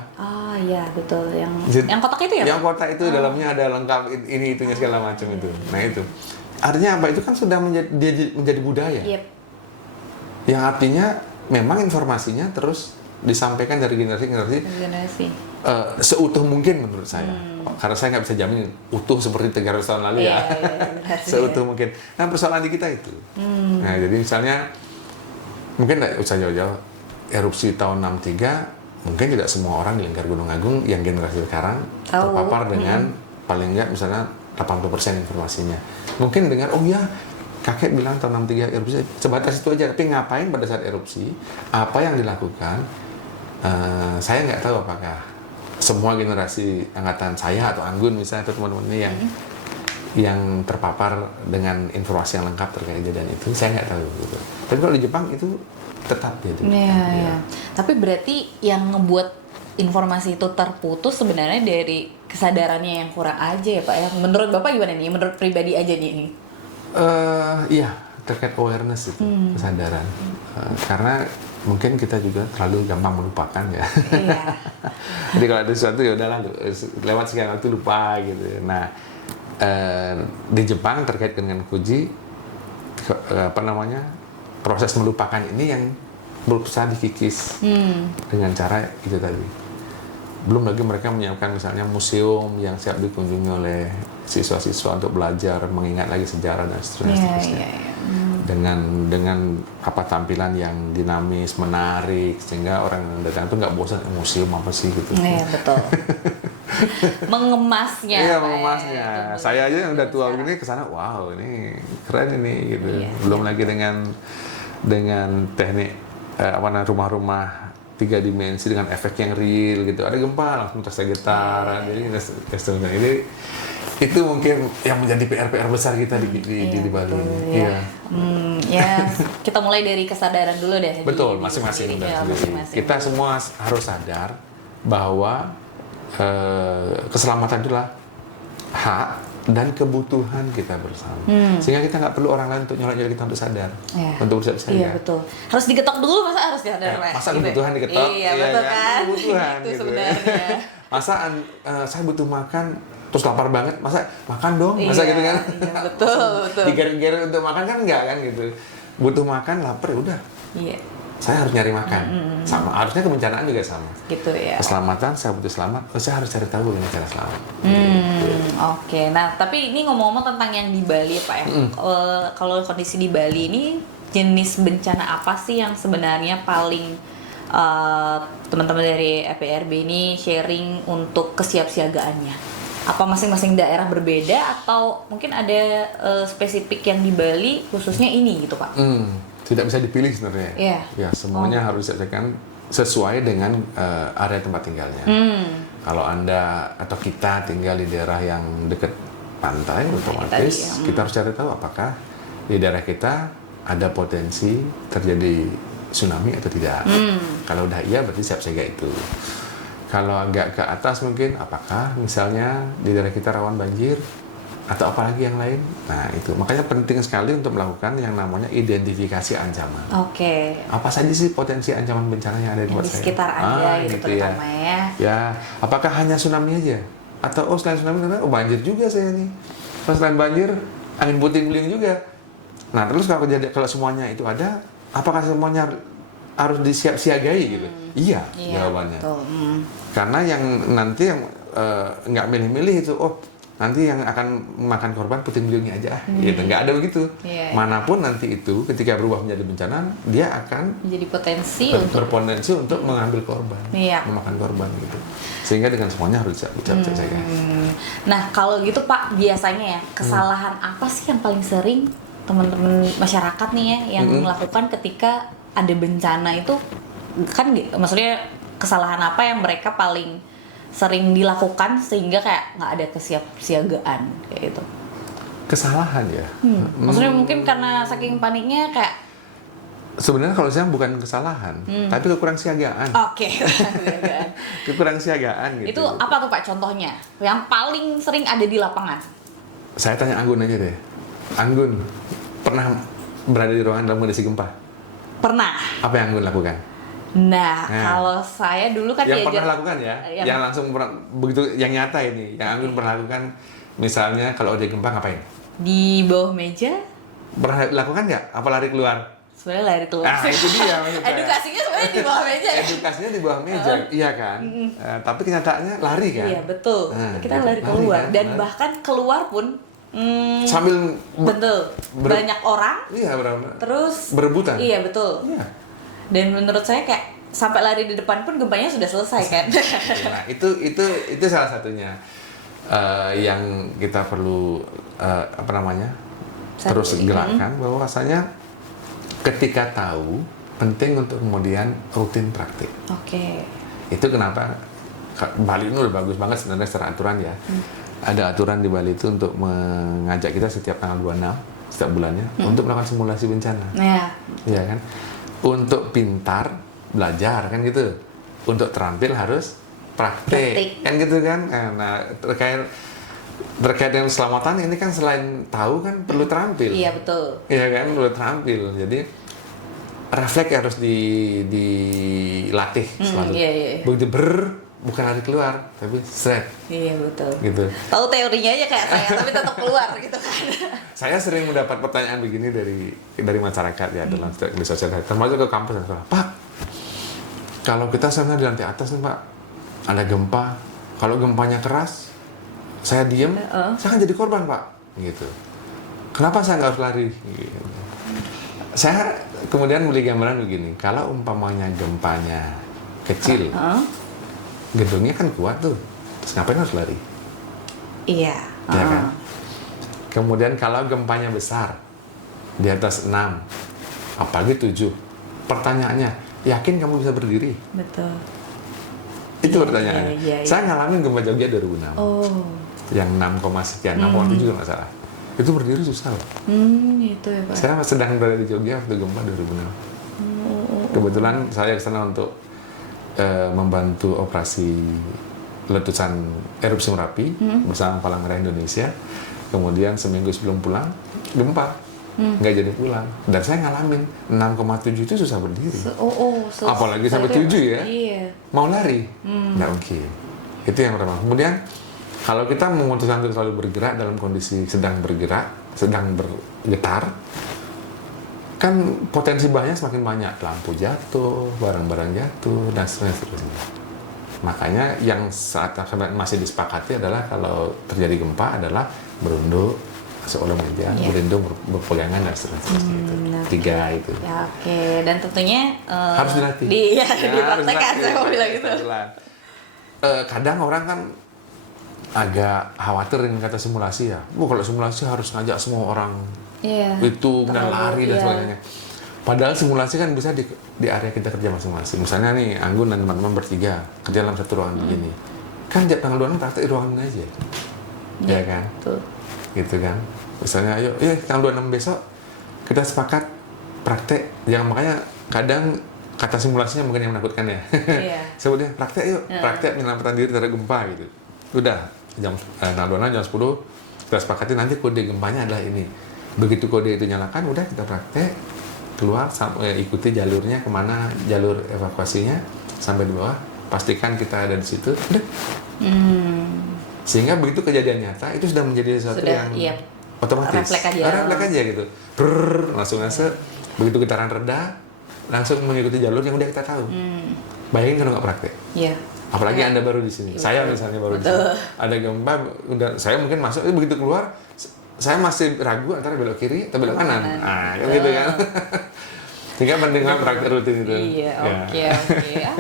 Iya betul, yang kotak itu ya? Yang kotak itu dalamnya ada lengkap ini itunya segala macam itu. Nah itu artinya apa? Itu kan sudah menjadi budaya. Yang artinya memang informasinya terus disampaikan dari generasi ke generasi seutuh mungkin menurut saya. Karena saya nggak bisa jamin utuh seperti 300 tahun lalu ya. Seutuh mungkin. Nah persoalan di kita itu. Nah jadi misalnya mungkin nggak usah jauh-jauh erupsi tahun 63, mungkin tidak semua orang di lingkar Gunung Agung yang generasi sekarang terpapar dengan paling nggak misalnya 80% informasinya. Mungkin dengar, oh ya kakek bilang tahun 63 erupsi, sebatas itu aja. Tapi ngapain pada saat erupsi, apa yang dilakukan, saya nggak tahu apakah semua generasi angkatan saya atau Anggun misalnya atau teman-teman ini yang terpapar dengan informasi yang lengkap terkait kejadian itu, saya nggak tahu gitu. Tapi kalau di Jepang itu tetap gitu. Iya. Tapi berarti yang ngebuat informasi itu terputus sebenarnya dari kesadarannya yang kurang aja ya Pak ya. Menurut Bapak gimana nih? Menurut pribadi aja nih ini? Iya, terkait awareness itu, kesadaran. Karena mungkin kita juga terlalu gampang melupakan ya. Iya. Jadi kalau ada sesuatu ya udahlah lewat sekian waktu lupa gitu. Nah, di Jepang terkait dengan Fuji proses melupakan ini yang berusaha dikikis dengan cara itu tadi. Belum lagi mereka menyiapkan misalnya museum yang siap dikunjungi oleh siswa-siswa untuk belajar mengingat lagi sejarah dan seterusnya. Dengan apa tampilan yang dinamis, menarik sehingga orang yang datang itu nggak bosan, museum apa sih gitu. Iya betul. Mengemasnya. Iya mengemasnya. Saya aja yang udah tua gini kesana, wow ini keren ini gitu. Iya, Belum lagi dengan teknik rumah-rumah 3 dimensi dengan efek yang real gitu. Ada gempa langsung terasa getar. Jadi itu mungkin yang menjadi PR besar kita di Bali. Iya. Ya, kita mulai dari kesadaran dulu deh. Betul, masing-masing. Kita semua harus sadar bahwa keselamatan itulah hak dan kebutuhan kita bersama. Sehingga kita nggak perlu orang lain untuk nyolong kita untuk sadar, untuk bersiap-siaga. Iya betul. Harus diketok dulu, masa harus sadar? Masa kebutuhan diketok? Iya betul kan. Kebutuhan itu gitu. Sebenarnya. Masa saya butuh makan, terus lapar banget, masa makan dong? Masa gitu kan? Iya, betul. Digeret-geret untuk makan kan enggak kan gitu. Butuh makan, lapar ya udah. Iya. Saya harus nyari makan. Sama, harusnya kebencanaan juga sama. Gitu ya. Keselamatan, saya butuh selamat, saya harus cari tahu gimana cara selamat. Oke. Nah, tapi ini ngomong-ngomong tentang yang di Bali Pak ya. Kalau kondisi di Bali ini jenis bencana apa sih yang sebenarnya paling teman-teman dari EPRB ini sharing untuk kesiapsiagaannya? Apa masing-masing daerah berbeda atau mungkin ada spesifik yang di Bali khususnya ini gitu Pak? Tidak bisa dipilih sebenarnya. Ya, semuanya harus diselesaikan sesuai dengan area tempat tinggalnya. Kalau Anda atau kita tinggal di daerah yang dekat pantai, otomatis kita harus cari tahu apakah di daerah kita ada potensi terjadi tsunami atau tidak. Kalau udah iya berarti siap siaga itu. Kalau agak ke atas mungkin apakah misalnya di daerah kita rawan banjir atau apalagi yang lain. Nah itu makanya penting sekali untuk melakukan yang namanya identifikasi ancaman. Oke. Apa saja sih potensi ancaman bencana yang ada di tempat saya? Di sekitar Anda gitu terutama ya. Ya, apakah hanya tsunami aja? Atau selain tsunami banjir juga saya nih. Selain banjir, angin puting beliung juga. Nah terus kalau semuanya itu ada, apakah semuanya harus disiap-siagai gitu? Iya jawabannya. Betul. Karena yang nanti yang nggak milih-milih itu, nanti yang akan makan korban puting beliungnya aja, gitu. Nggak ada begitu. Manapun nanti itu ketika berubah menjadi bencana, dia akan menjadi berpotensi untuk mengambil korban, memakan korban gitu. Sehingga dengan semuanya harus siap-siaga. Nah kalau gitu Pak, biasanya ya kesalahan apa sih yang paling sering teman-teman masyarakat nih ya yang melakukan ketika ada bencana itu, kan maksudnya kesalahan apa yang mereka paling sering dilakukan sehingga kayak nggak ada kesiapsiagaan kayak gitu? Kesalahan ya? Maksudnya mungkin karena saking paniknya kayak. Sebenarnya kalau saya bukan kesalahan, tapi kekurangsiagaan. Oke. Kekurangsiagaan gitu. Itu apa tuh Pak contohnya? Yang paling sering ada di lapangan? Saya tanya Anggun aja deh. Anggun, pernah berada di ruangan dalam kondisi gempa? Pernah. Apa yang Anggun lakukan? Nah, kalau saya dulu kan yang pernah lakukan ya, yang langsung begitu yang nyata ini, yang Anggun pernah lakukan, misalnya kalau ada gempa ngapain? Di bawah meja. Pernah lakukan nggak? Apa lari keluar? Sebenarnya lari keluar. Nah, itu dia maksud saya. Edukasinya sebenarnya di bawah meja ya. Edukasinya di bawah meja, iya kan? Tapi kenyataannya lari kan? Iya betul. Nah, Kita gitu. lari keluar kan? dan bahkan keluar pun Sambil betul banyak orang. Iya, Terus berebutan. Iya betul. Iya. Dan menurut saya kayak sampai lari di depan pun gempanya sudah selesai kan. Nah, itu salah satunya yang kita perlu terus gerakkan, bahwa rasanya ketika tahu penting untuk kemudian rutin praktik. Oke. Itu kenapa Bali ini udah bagus banget sebenarnya secara aturan ya. Ada aturan di Bali itu untuk mengajak kita setiap tanggal 26 setiap bulannya untuk melakukan simulasi bencana. Nah, Iya kan? Untuk pintar belajar kan gitu. Untuk terampil harus praktek. Kan gitu kan? Nah, terkait dengan keselamatan ini kan selain tahu kan perlu terampil. iya betul. Iya kan, perlu terampil. Jadi refleks harus dilatih selalu. Iya. Begitu bukan lari keluar, tapi seret. Iya betul. Gitu. Tahu teorinya aja kayak saya, tapi tetap keluar gitu kan. Saya sering mendapat pertanyaan begini dari masyarakat ya dalam di sosial media, termasuk ke kampus dan sekolah. Pak, kalau kita sana di lantai atas nih Pak, ada gempa. Kalau gempanya keras, saya diem, saya akan jadi korban Pak. Gitu. Kenapa saya nggak harus lari? Gitu. Saya kemudian beli gambaran begini. Kalau umpamanya gempanya kecil, gedungnya kan kuat tuh. Terus ngapain harus lari? Iya. Ya kan? Kemudian kalau gempanya besar, di atas 6, apalagi 7, pertanyaannya, yakin kamu bisa berdiri? Betul. Itu pertanyaannya. Iya. Saya ngalamin gempa Jogja 2006. Oh. Yang 6, sekian, 6,7 kalau nggak salah. Itu berdiri susah loh. Itu ya Pak. Saya sedang berada di Jogja waktu gempa 2006. Kebetulan saya kesana untuk membantu operasi letusan erupsi Merapi bersama Palang Merah Indonesia. Kemudian seminggu sebelum pulang gempa, nggak jadi pulang. Dan saya ngalamin 6,7 itu susah berdiri. Apalagi sampai 7 ya. Iya. Mau lari, nggak mungkin. Itu yang pertama. Kemudian kalau kita memutuskan untuk selalu bergerak dalam kondisi sedang bergerak, sedang bergetar, kan potensi bahayanya semakin banyak, lampu jatuh, barang-barang jatuh, dan seterusnya. Makanya yang saat masih disepakati adalah kalau terjadi gempa adalah berunduk, masuk oleh meja, berlindung, berpegangan, dan seterusnya. Itu 3 itu. Ya, oke. Dan tentunya harus dilatih. Dipraktekkan, saya mau bilang gitu. Kadang orang kan agak khawatir dengan kata simulasi ya. Kalau simulasi harus ngajak semua orang itu dan lari dan sebagainya. Padahal simulasi kan bisa di area kita kerja masing-masing. Misalnya nih, Anggun dan teman-teman bertiga kerja dalam satu ruangan begini. Kan tiap tanggal 26 praktek di ruangan ini aja. Ya kan? Betul. Gitu kan. Misalnya ayo tanggal 26 besok kita sepakat praktek. Jangan, makanya kadang kata simulasinya mungkin yang menakutkan ya. Iya. Sebutnya praktek yuk, praktek penyelamatan diri terhadap gempa gitu. Udah, tanggal 26 jam 10 kita sepakati nanti kode gempanya adalah ini. Begitu kode itu nyalakan, udah kita praktek keluar, ikuti jalurnya kemana, jalur evakuasinya sampai di bawah, pastikan kita ada di situ, udah. Sehingga begitu kejadian nyata itu sudah menjadi sesuatu yang otomatis, refleks aja gitu, langsung masuk. Begitu getaran reda, langsung mengikuti jalur yang udah kita tahu. Bayangin kalau nggak praktek. Iya. Apalagi Anda baru di sini. Saya misalnya baru di sini. Ada gempa, saya mungkin masuk, begitu keluar, saya masih ragu antara belok kiri atau belok kanan. Nah, kan gitu kan. Sehingga penting praktek rutin itu. Iya, oke. Iya,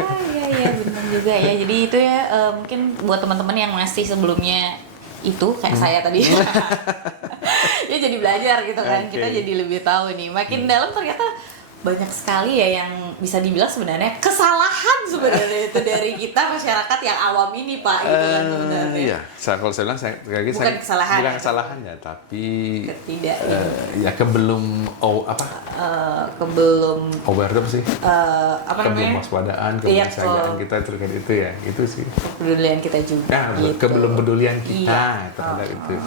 benar juga ya. Jadi itu ya mungkin buat teman-teman yang masih sebelumnya itu kayak saya tadi. Ya jadi belajar gitu kan. Kita jadi lebih tahu nih. Makin dalam ternyata banyak sekali ya yang bisa dibilang sebenarnya kesalahan sebenarnya itu dari kita masyarakat yang awam ini Pak gitu kan sebenarnya. Iya, kalau saya bilang bukan kesalahan. Bukan kesalahan ya, tapi kebelum aware apa sih? Kebelum waspadaan, kesiagaan kita terkait itu ya, itu sih. Kepedulian kita juga. Nah, kebelum pedulian kita terhadap itu.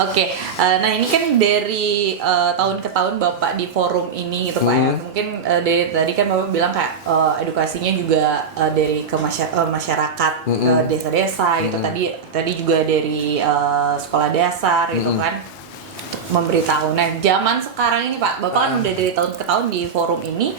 Oke, nah ini kan dari tahun ke tahun Bapak di forum ini gitu Pak ya. Mungkin dari tadi kan Bapak bilang kayak edukasinya juga dari ke masyarakat desa-desa gitu. Tadi juga dari sekolah dasar gitu kan. memberitahu. Nah, zaman sekarang ini Pak, Bapak kan udah dari tahun ke tahun di forum ini,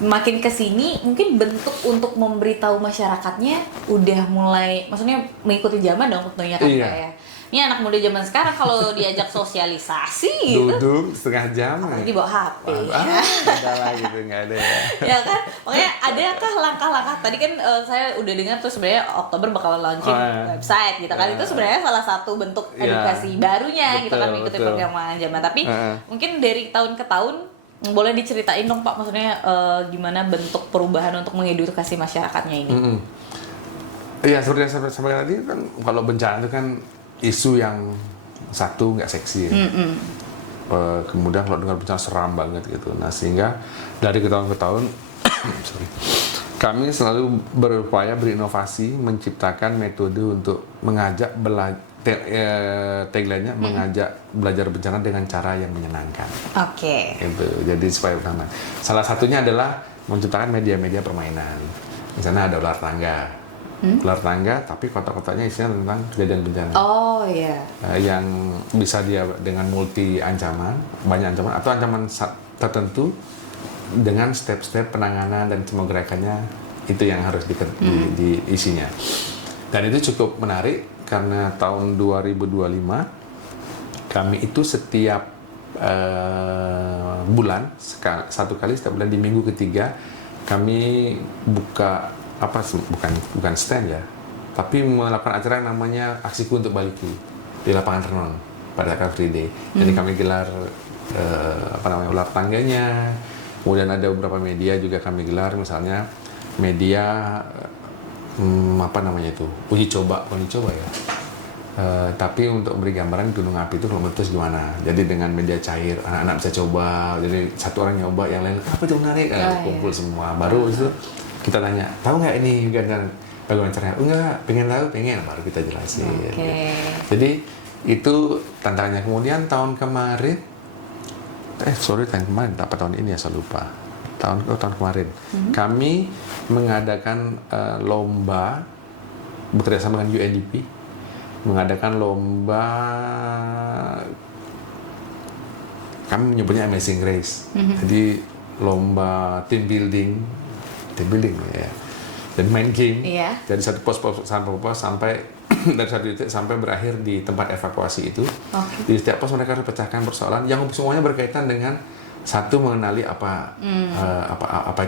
makin kesini mungkin bentuk untuk memberitahu masyarakatnya udah mulai, maksudnya mengikuti zaman dong tentunya kan Iya. Pak ya. Ini anak muda zaman sekarang kalau diajak sosialisasi gitu, Duduk setengah jam. apalagi bawa HP. Udah lah gitu, nggak ada ya. Ya kan, makanya adakah langkah-langkah tadi kan saya udah dengar tuh sebenarnya Oktober bakalan launching website gitu kan, itu sebenarnya salah satu bentuk edukasi barunya gitu kan, mengikuti betul. perkembangan zaman. Tapi mungkin dari tahun ke tahun boleh diceritain dong Pak, maksudnya gimana bentuk perubahan untuk mengedukasi masyarakatnya ini? Iya, seperti yang saya sampaikan tadi kan, kalau bencana itu kan isu yang satu nggak seksi ya. Kemudian kalau dengar bencana seram banget gitu. Nah, sehingga dari tahun ke tahun sorry, kami selalu berupaya berinovasi menciptakan metode untuk mengajak tagline-nya mengajak belajar bencana dengan cara yang menyenangkan. Oke. Gitu. Jadi supaya pertama, salah satunya adalah menciptakan media-media permainan. Misalnya ada ular tangga. Ular tangga, tapi kotak-kotaknya isinya tentang kejadian bencana. Oh iya. Yang bisa dia dengan multi ancaman, banyak ancaman, atau ancaman tertentu dengan step-step penanganan dan semua gerakannya, itu yang harus di isinya. Dan itu cukup menarik karena tahun 2025 kami itu setiap bulan, satu kali setiap bulan di minggu ketiga kami buka bukan stand ya, tapi melakukan acara yang namanya Aksiku untuk Baliku di lapangan Renon pada Car Free Day. Jadi kami gelar ular tangganya, kemudian ada beberapa media juga kami gelar, misalnya media uji coba ya. Tapi untuk beri gambaran gunung api itu kalau meletus gimana. Jadi dengan media cair, anak-anak bisa coba. Jadi satu orang nyoba, yang lain apa itu menarik, kumpul semua. Baru itu kita tanya, tahu nggak ini bagaimana caranya? Enggak, pengen tahu, baru kita jelasin. Okay. Jadi itu tantangannya. Kemudian tahun kemarin, tahun ini ya saya lupa. Tahun kemarin, kami mengadakan lomba bekerjasama dengan UNDP, mengadakan lomba, kami menyebutnya Amazing Race. Jadi lomba team building ya, dan main game. Dari satu pos sampai dari satu titik sampai berakhir di tempat evakuasi itu. Di setiap pos mereka harus pecahkan persoalan yang semuanya berkaitan dengan satu, mengenali apa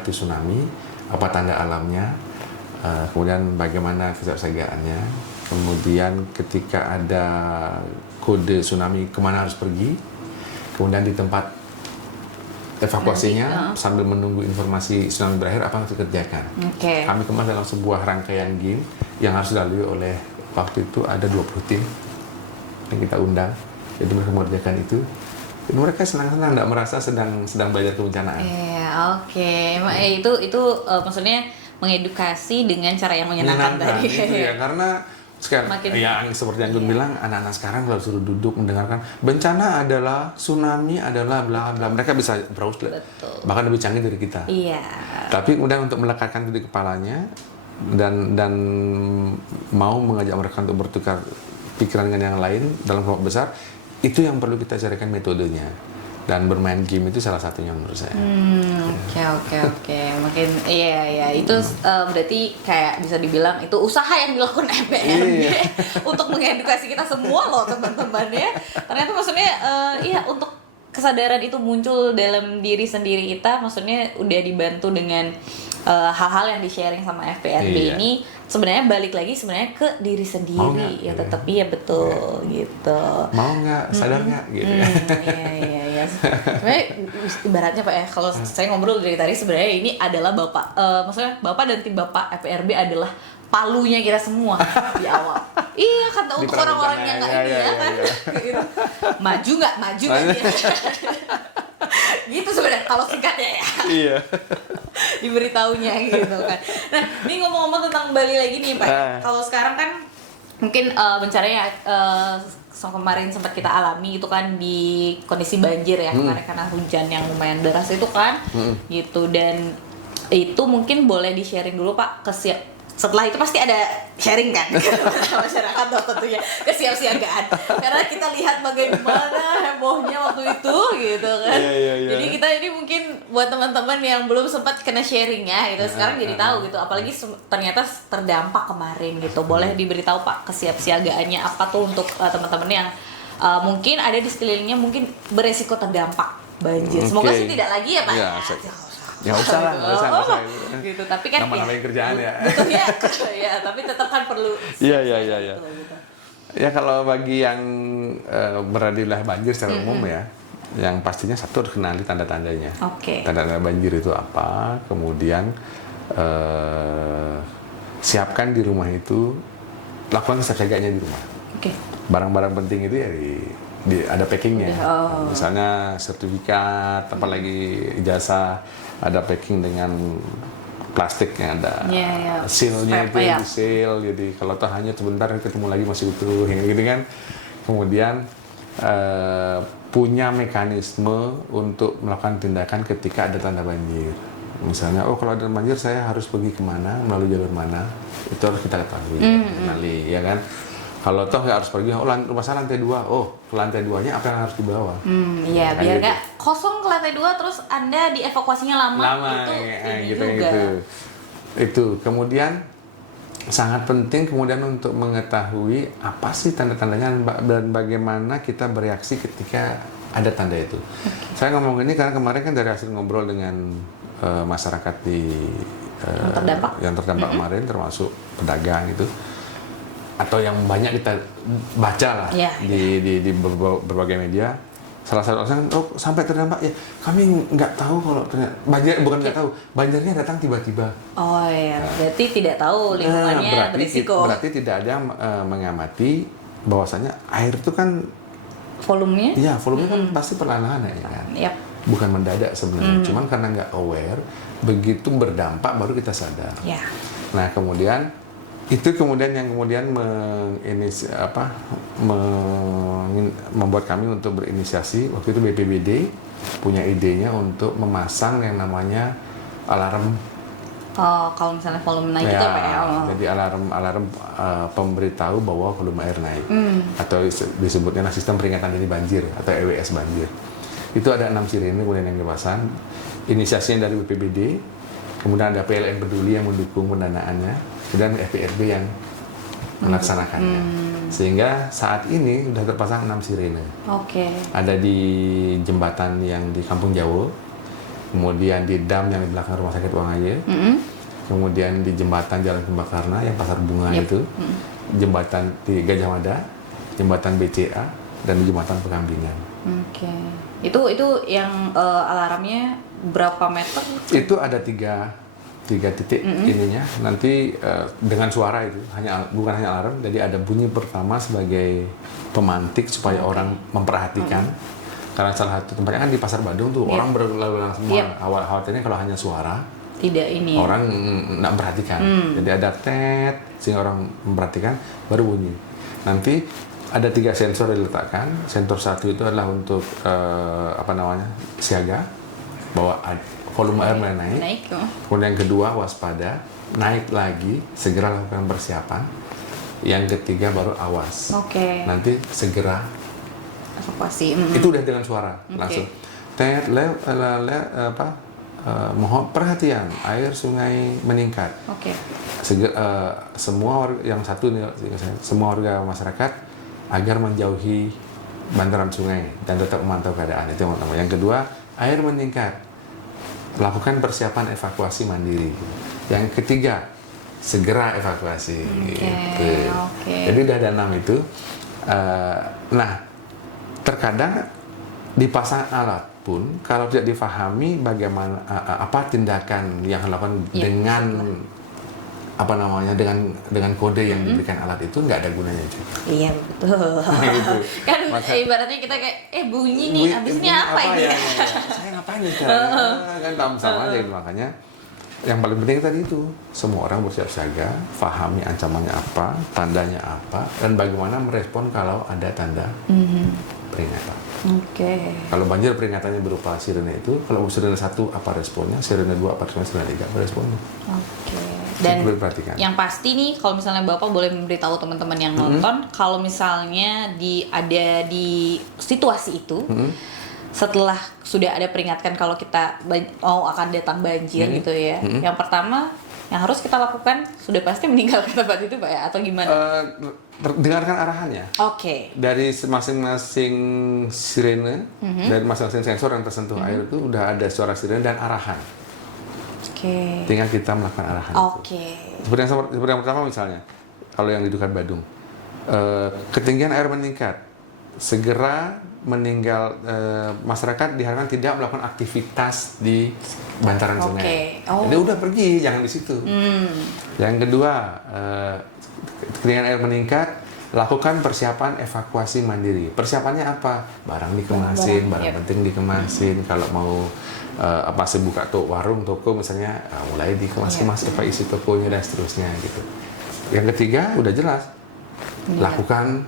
itu tsunami, apa tanda alamnya, kemudian bagaimana kesiapsiagaannya, kemudian ketika ada kode tsunami kemana harus pergi, kemudian di tempat evakuasinya sambil menunggu informasi tsunami berakhir apa yang harus dikerjakan. Kami kemas dalam sebuah rangkaian game yang harus dilalui oleh, waktu itu ada 20 tim yang kita undang, jadi mereka mengerjakan itu. Dan mereka senang-senang, tidak merasa sedang belajar kebencanaan. Itu maksudnya mengedukasi dengan cara yang menyenangkan tadi. Itu ya, karena sekarang seperti yang gue bilang, anak-anak sekarang kalau suruh duduk mendengarkan bencana adalah, tsunami adalah bla bla, mereka bisa browse, bahkan lebih canggih dari kita. Tapi kemudian untuk melekatkan itu di kepalanya dan mau mengajak mereka untuk bertukar pikiran dengan yang lain dalam kelompok besar, itu yang perlu kita carikan metodenya. Dan bermain game itu salah satunya menurut saya. Oke. Makin itu berarti kayak bisa dibilang itu usaha yang dilakukan FPRB untuk mengedukasi kita semua loh teman-teman ya. Ternyata maksudnya untuk kesadaran itu muncul dalam diri sendiri kita, maksudnya udah dibantu dengan hal-hal yang di-sharing sama FPRB ini. Sebenarnya balik lagi sebenarnya ke diri sendiri, tetap betul gitu. Mau nggak, sadar nggak gitu. Iya. Sebenarnya ibaratnya Pak ya, kalau saya ngobrol dari tadi sebenarnya ini adalah maksudnya Bapak dan tim Bapak FPRB adalah palunya kita semua di awal. Iya kan, untuk orang-orang yang nggak kan. Gitu. Maju nggak dia. Gitu sebenarnya kalau singkatnya ya. Iya. Diberitahunya gitu kan. Nah, ini ngomong-ngomong tentang Bali lagi nih Pak. Kalau sekarang kan mungkin bencananya kemarin sempat kita alami itu kan di kondisi banjir ya, kemarin karena hujan yang lumayan deras itu kan. Gitu, dan itu mungkin boleh di-sharing dulu Pak setelah itu pasti ada sharing kan masyarakat dong tentunya, kesiapsiagaan, karena kita lihat bagaimana hebohnya waktu itu gitu kan. Jadi kita ini mungkin buat teman-teman yang belum sempat kena sharing ya, gitu sekarang jadi tahu gitu, apalagi ternyata terdampak kemarin gitu. Boleh diberitahu Pak kesiapsiagaannya apa tuh untuk teman-teman yang mungkin ada di sekelilingnya mungkin beresiko terdampak banjir. Semoga sih tidak lagi ya Pak. Ya usah lah, nggak usah. Gitu. Tapi kan nama-namain kerjaan ya. Butuhnya, ya, tapi tetap kan perlu. Iya. Gitu. Ya kalau bagi yang berada di wilayah banjir secara umum ya, yang pastinya satu harus kenali tanda-tandanya. Tanda-tanda banjir itu apa, kemudian siapkan di rumah itu, lakukan kesiapsiagaannya di rumah. Barang-barang penting itu ya ada packingnya, misalnya sertifikat, apalagi ijazah, ada packing dengan plastik yang ada sealnya itu yang di seal, jadi kalau toh hanya sebentar ketemu lagi masih utuh, gitu kan. Kemudian punya mekanisme untuk melakukan tindakan ketika ada tanda banjir. Misalnya, kalau ada banjir saya harus pergi kemana, melalui jalur mana, itu harus kita ketahui, kenali, ya kan. Kalau toh nggak harus pergi, rumah saya lantai 2, ke lantai 2-nya apa yang harus dibawa? Iya, biar nggak kosong ke lantai 2 terus Anda dievakuasinya lama itu gitu, juga. Itu. Kemudian sangat penting kemudian untuk mengetahui apa sih tanda-tandanya dan bagaimana kita bereaksi ketika ada tanda itu. Saya ngomong ini karena kemarin kan dari hasil ngobrol dengan masyarakat yang terdampak kemarin, termasuk pedagang itu, atau yang banyak kita baca lah di berbagai media. Salah satu orang sampai terdampak ya, kami nggak tahu kalau ternyata banjir, bukan nggak tahu, banjirnya datang tiba-tiba. Berarti tidak tahu lingkungannya berisiko. Berarti tidak ada yang mengamati bahwasanya air itu kan volumenya. Iya, volumenya kan pasti perlahan-lahan ya kan. Bukan mendadak sebenarnya, cuman karena nggak aware, begitu berdampak baru kita sadar. Nah kemudian itu yang membuat kami untuk berinisiasi. Waktu itu BPBD punya idenya untuk memasang yang namanya alarm. Kalau misalnya volume naik itu apa ya? Jadi alarm pemberitahu bahwa volume air naik, atau disebutnya sistem peringatan dini banjir atau EWS banjir. Itu ada 6 sirene kemudian yang dipasang. Inisiasinya dari BPBD, kemudian ada PLN Peduli yang mendukung pendanaannya, dan FPRB yang melaksanakannya. Sehingga saat ini sudah terpasang 6 sirene. Ada di jembatan yang di Kampung Jawa, kemudian di dam yang di belakang Rumah Sakit Wangaya, kemudian di jembatan Jalan Kembakarna yang Pasar Bunga itu, jembatan di Gajah Mada, jembatan BCA, dan jembatan Pekambingan. Itu yang alarmnya berapa meter? Itu ada tiga titik ininya. Nanti dengan suara itu bukan hanya alarm, jadi ada bunyi pertama sebagai pemantik supaya orang memperhatikan. Karena salah satu tempatnya kan di Pasar Badung tuh orang berlalu-lalang semua. Awal khawatirnya kalau hanya suara, orang nggak memperhatikan. Jadi ada tet sehingga orang memperhatikan, baru bunyi. Nanti ada 3 sensor yang diletakkan. Sensor 1 itu adalah untuk siaga, bahwa volume air mulai naik. Kemudian yang kedua waspada, naik lagi, segera lakukan persiapan. Yang ketiga baru awas. Nanti segera evakuasi. Itu udah dengan suara langsung. Mohon perhatian, air sungai meningkat. Semua warga masyarakat agar menjauhi bantaran sungai dan tetap memantau keadaan. Itu yang pertama. Yang kedua, air meningkat, lakukan persiapan evakuasi mandiri. Yang ketiga, segera evakuasi. Jadi udah ada 6 itu. Terkadang dipasang alat pun kalau tidak difahami bagaimana apa tindakan yang dilakukan dengan kode yang diberikan alat itu, nggak ada gunanya juga. Iya betul. Kan ibaratnya kita kayak bunyi nih, abisnya apa ini? Saya ngapain nih sekarang? Kan sama aja. Makanya yang paling penting tadi itu, semua orang bersiap siaga, fahami ancamannya apa, tandanya apa, dan bagaimana merespon kalau ada tanda peringatan. Kalau banjir peringatannya berupa sirene itu, kalau sirene 1 apa responnya, sirene 2 apa responnya, sirene 3 apa responnya. Dan perlu diperhatikan. yang pasti nih, kalau misalnya Bapak boleh memberitahu teman-teman yang nonton, kalau misalnya ada di situasi itu, setelah sudah ada peringatkan kalau kita mau akan datang banjir gitu ya, yang pertama yang harus kita lakukan sudah pasti meninggalkan tempat itu Pak ya, atau gimana? Dengarkan arahannya. Oke. Dari masing-masing sirene, dari masing-masing sensor yang tersentuh air itu udah ada suara sirene dan arahan. Oke. Tinggal kita melakukan arahan. Oke. Seperti yang pertama misalnya, kalau yang di Dukan Badung, ketinggian air meningkat, segera masyarakat diharapkan tidak melakukan aktivitas di bantaran sungai. Jadi udah pergi, jangan di situ. Yang kedua, ketinggian air meningkat, lakukan persiapan evakuasi mandiri. Persiapannya apa? Barang dikemasin, barang penting dikemasin. Kalau mau buka warung, toko misalnya, mulai dikemas-kemas apa isi tokonya dan seterusnya gitu. Yang ketiga udah jelas,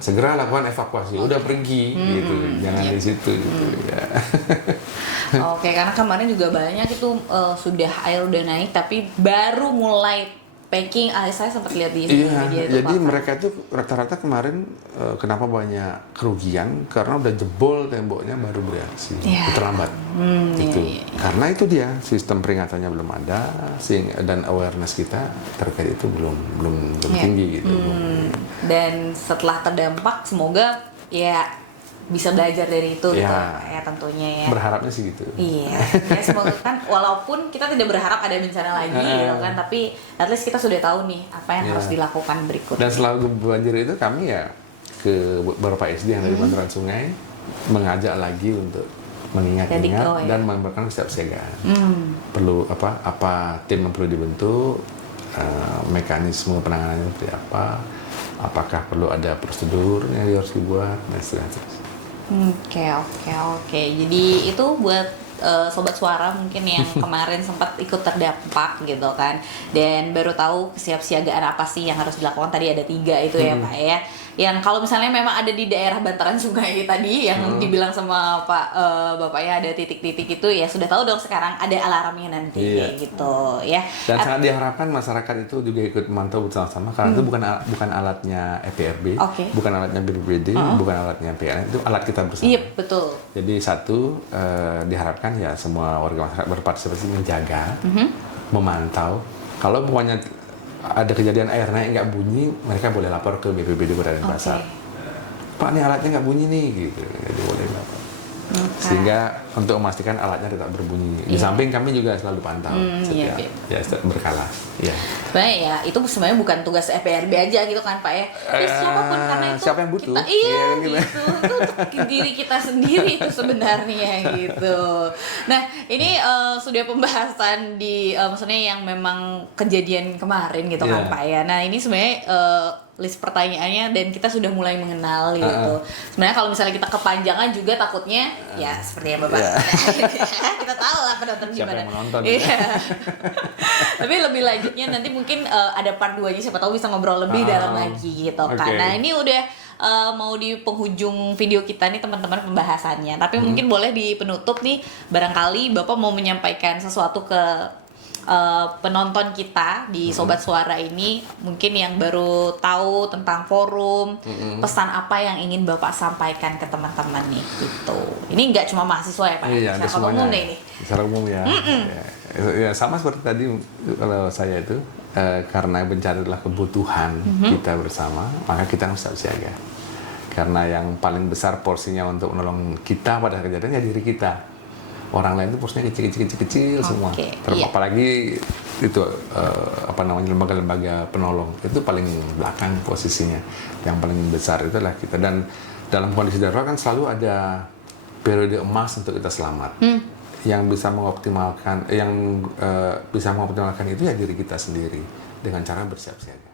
segera lakukan evakuasi. Udah pergi gitu, jangan di situ gitu ya. Oke, karena kemarin juga banyak itu sudah air udah naik tapi baru mulai packing. Saya sempat lihat di media itu. Jadi mereka itu rata-rata kemarin kenapa banyak kerugian karena udah jebol temboknya baru bereaksi. Terlambat. Karena itu dia sistem peringatannya belum ada dan awareness kita terkait itu belum tinggi gitu. Dan setelah terdampak semoga ya bisa belajar dari itu gitu ya tentunya ya. Berharapnya sih gitu. Iya. Ya semoga kan walaupun kita tidak berharap ada bencana lagi gitu kan, tapi at least kita sudah tahu nih apa yang harus dilakukan berikutnya. Dan selalu banjir itu kami ya ke beberapa SD yang dari bantaran sungai mengajak lagi untuk mengingat-ingat dan memberikan kesiapsiagaan. Perlu apa tim yang perlu dibentuk, mekanisme penanganannya seperti apa, apakah perlu ada prosedur yang harus dibuat dan seterusnya. Oke. Jadi itu buat sobat suara mungkin yang kemarin sempat ikut terdampak gitu kan, dan baru tahu kesiapsiagaan apa sih yang harus dilakukan. Tadi ada 3 itu ya Pak ya. Yang kalau misalnya memang ada di daerah bantaran sungai tadi yang dibilang sama Bapaknya ada titik-titik itu, ya sudah tahu dong sekarang ada alarmnya nanti gitu ya. Dan sangat diharapkan masyarakat itu juga ikut memantau bersama-sama karena itu bukan alatnya EPRB, bukan alatnya BPBD, bukan alatnya PLN, itu alat kita bersama. Iya, betul. Jadi diharapkan ya semua warga masyarakat berpartisipasi menjaga, memantau. Kalau pokoknya ada kejadian air naik nggak bunyi, mereka boleh lapor ke BPBD Kota Denpasar. Pak, ini alatnya nggak bunyi nih, gitu. Jadi boleh lapor. Sehingga untuk memastikan alatnya tetap berbunyi. Di samping kami juga selalu pantau setiap berkala. Sebenarnya ya itu sebenarnya bukan tugas EPRB aja gitu kan Pak ya. Siapapun, karena itu siapa yang butuh? Kita, gitu. Itu untuk diri kita sendiri itu sebenarnya gitu. Nah ini sudah pembahasan di maksudnya yang memang kejadian kemarin gitu kan Pak ya. Nah ini sebenarnya list pertanyaannya dan kita sudah mulai mengenal gitu. Sebenarnya kalau misalnya kita kepanjangan juga takutnya ya seperti yang Bapak kita tahu lah penonton gimana. Siapa yang menonton? Tapi lebih lanjutnya nanti mungkin ada part 2-nya, siapa tahu bisa ngobrol lebih dalam lagi gitu kan. Nah ini udah mau di penghujung video kita nih teman-teman pembahasannya. Tapi mungkin boleh di penutup nih, barangkali Bapak mau menyampaikan sesuatu ke penonton kita di Sobat Suara ini, mungkin yang baru tahu tentang forum, pesan apa yang ingin Bapak sampaikan ke teman-teman nih gitu. Ini nggak cuma mahasiswa ya Pak, secara umum nih. Secara umum ya. Ya sama seperti tadi kalau saya itu karena bencana adalah kebutuhan kita bersama, maka kita harus siap-siaga. Karena yang paling besar porsinya untuk menolong kita pada kejadian ya diri kita. Orang lain itu porsinya kecil semua. Apalagi itu lembaga-lembaga penolong itu paling belakang posisinya. Yang paling besar itu adalah kita. Dan dalam kondisi darurat kan selalu ada periode emas untuk kita selamat. Yang bisa mengoptimalkan itu ya diri kita sendiri dengan cara bersiap-siaga.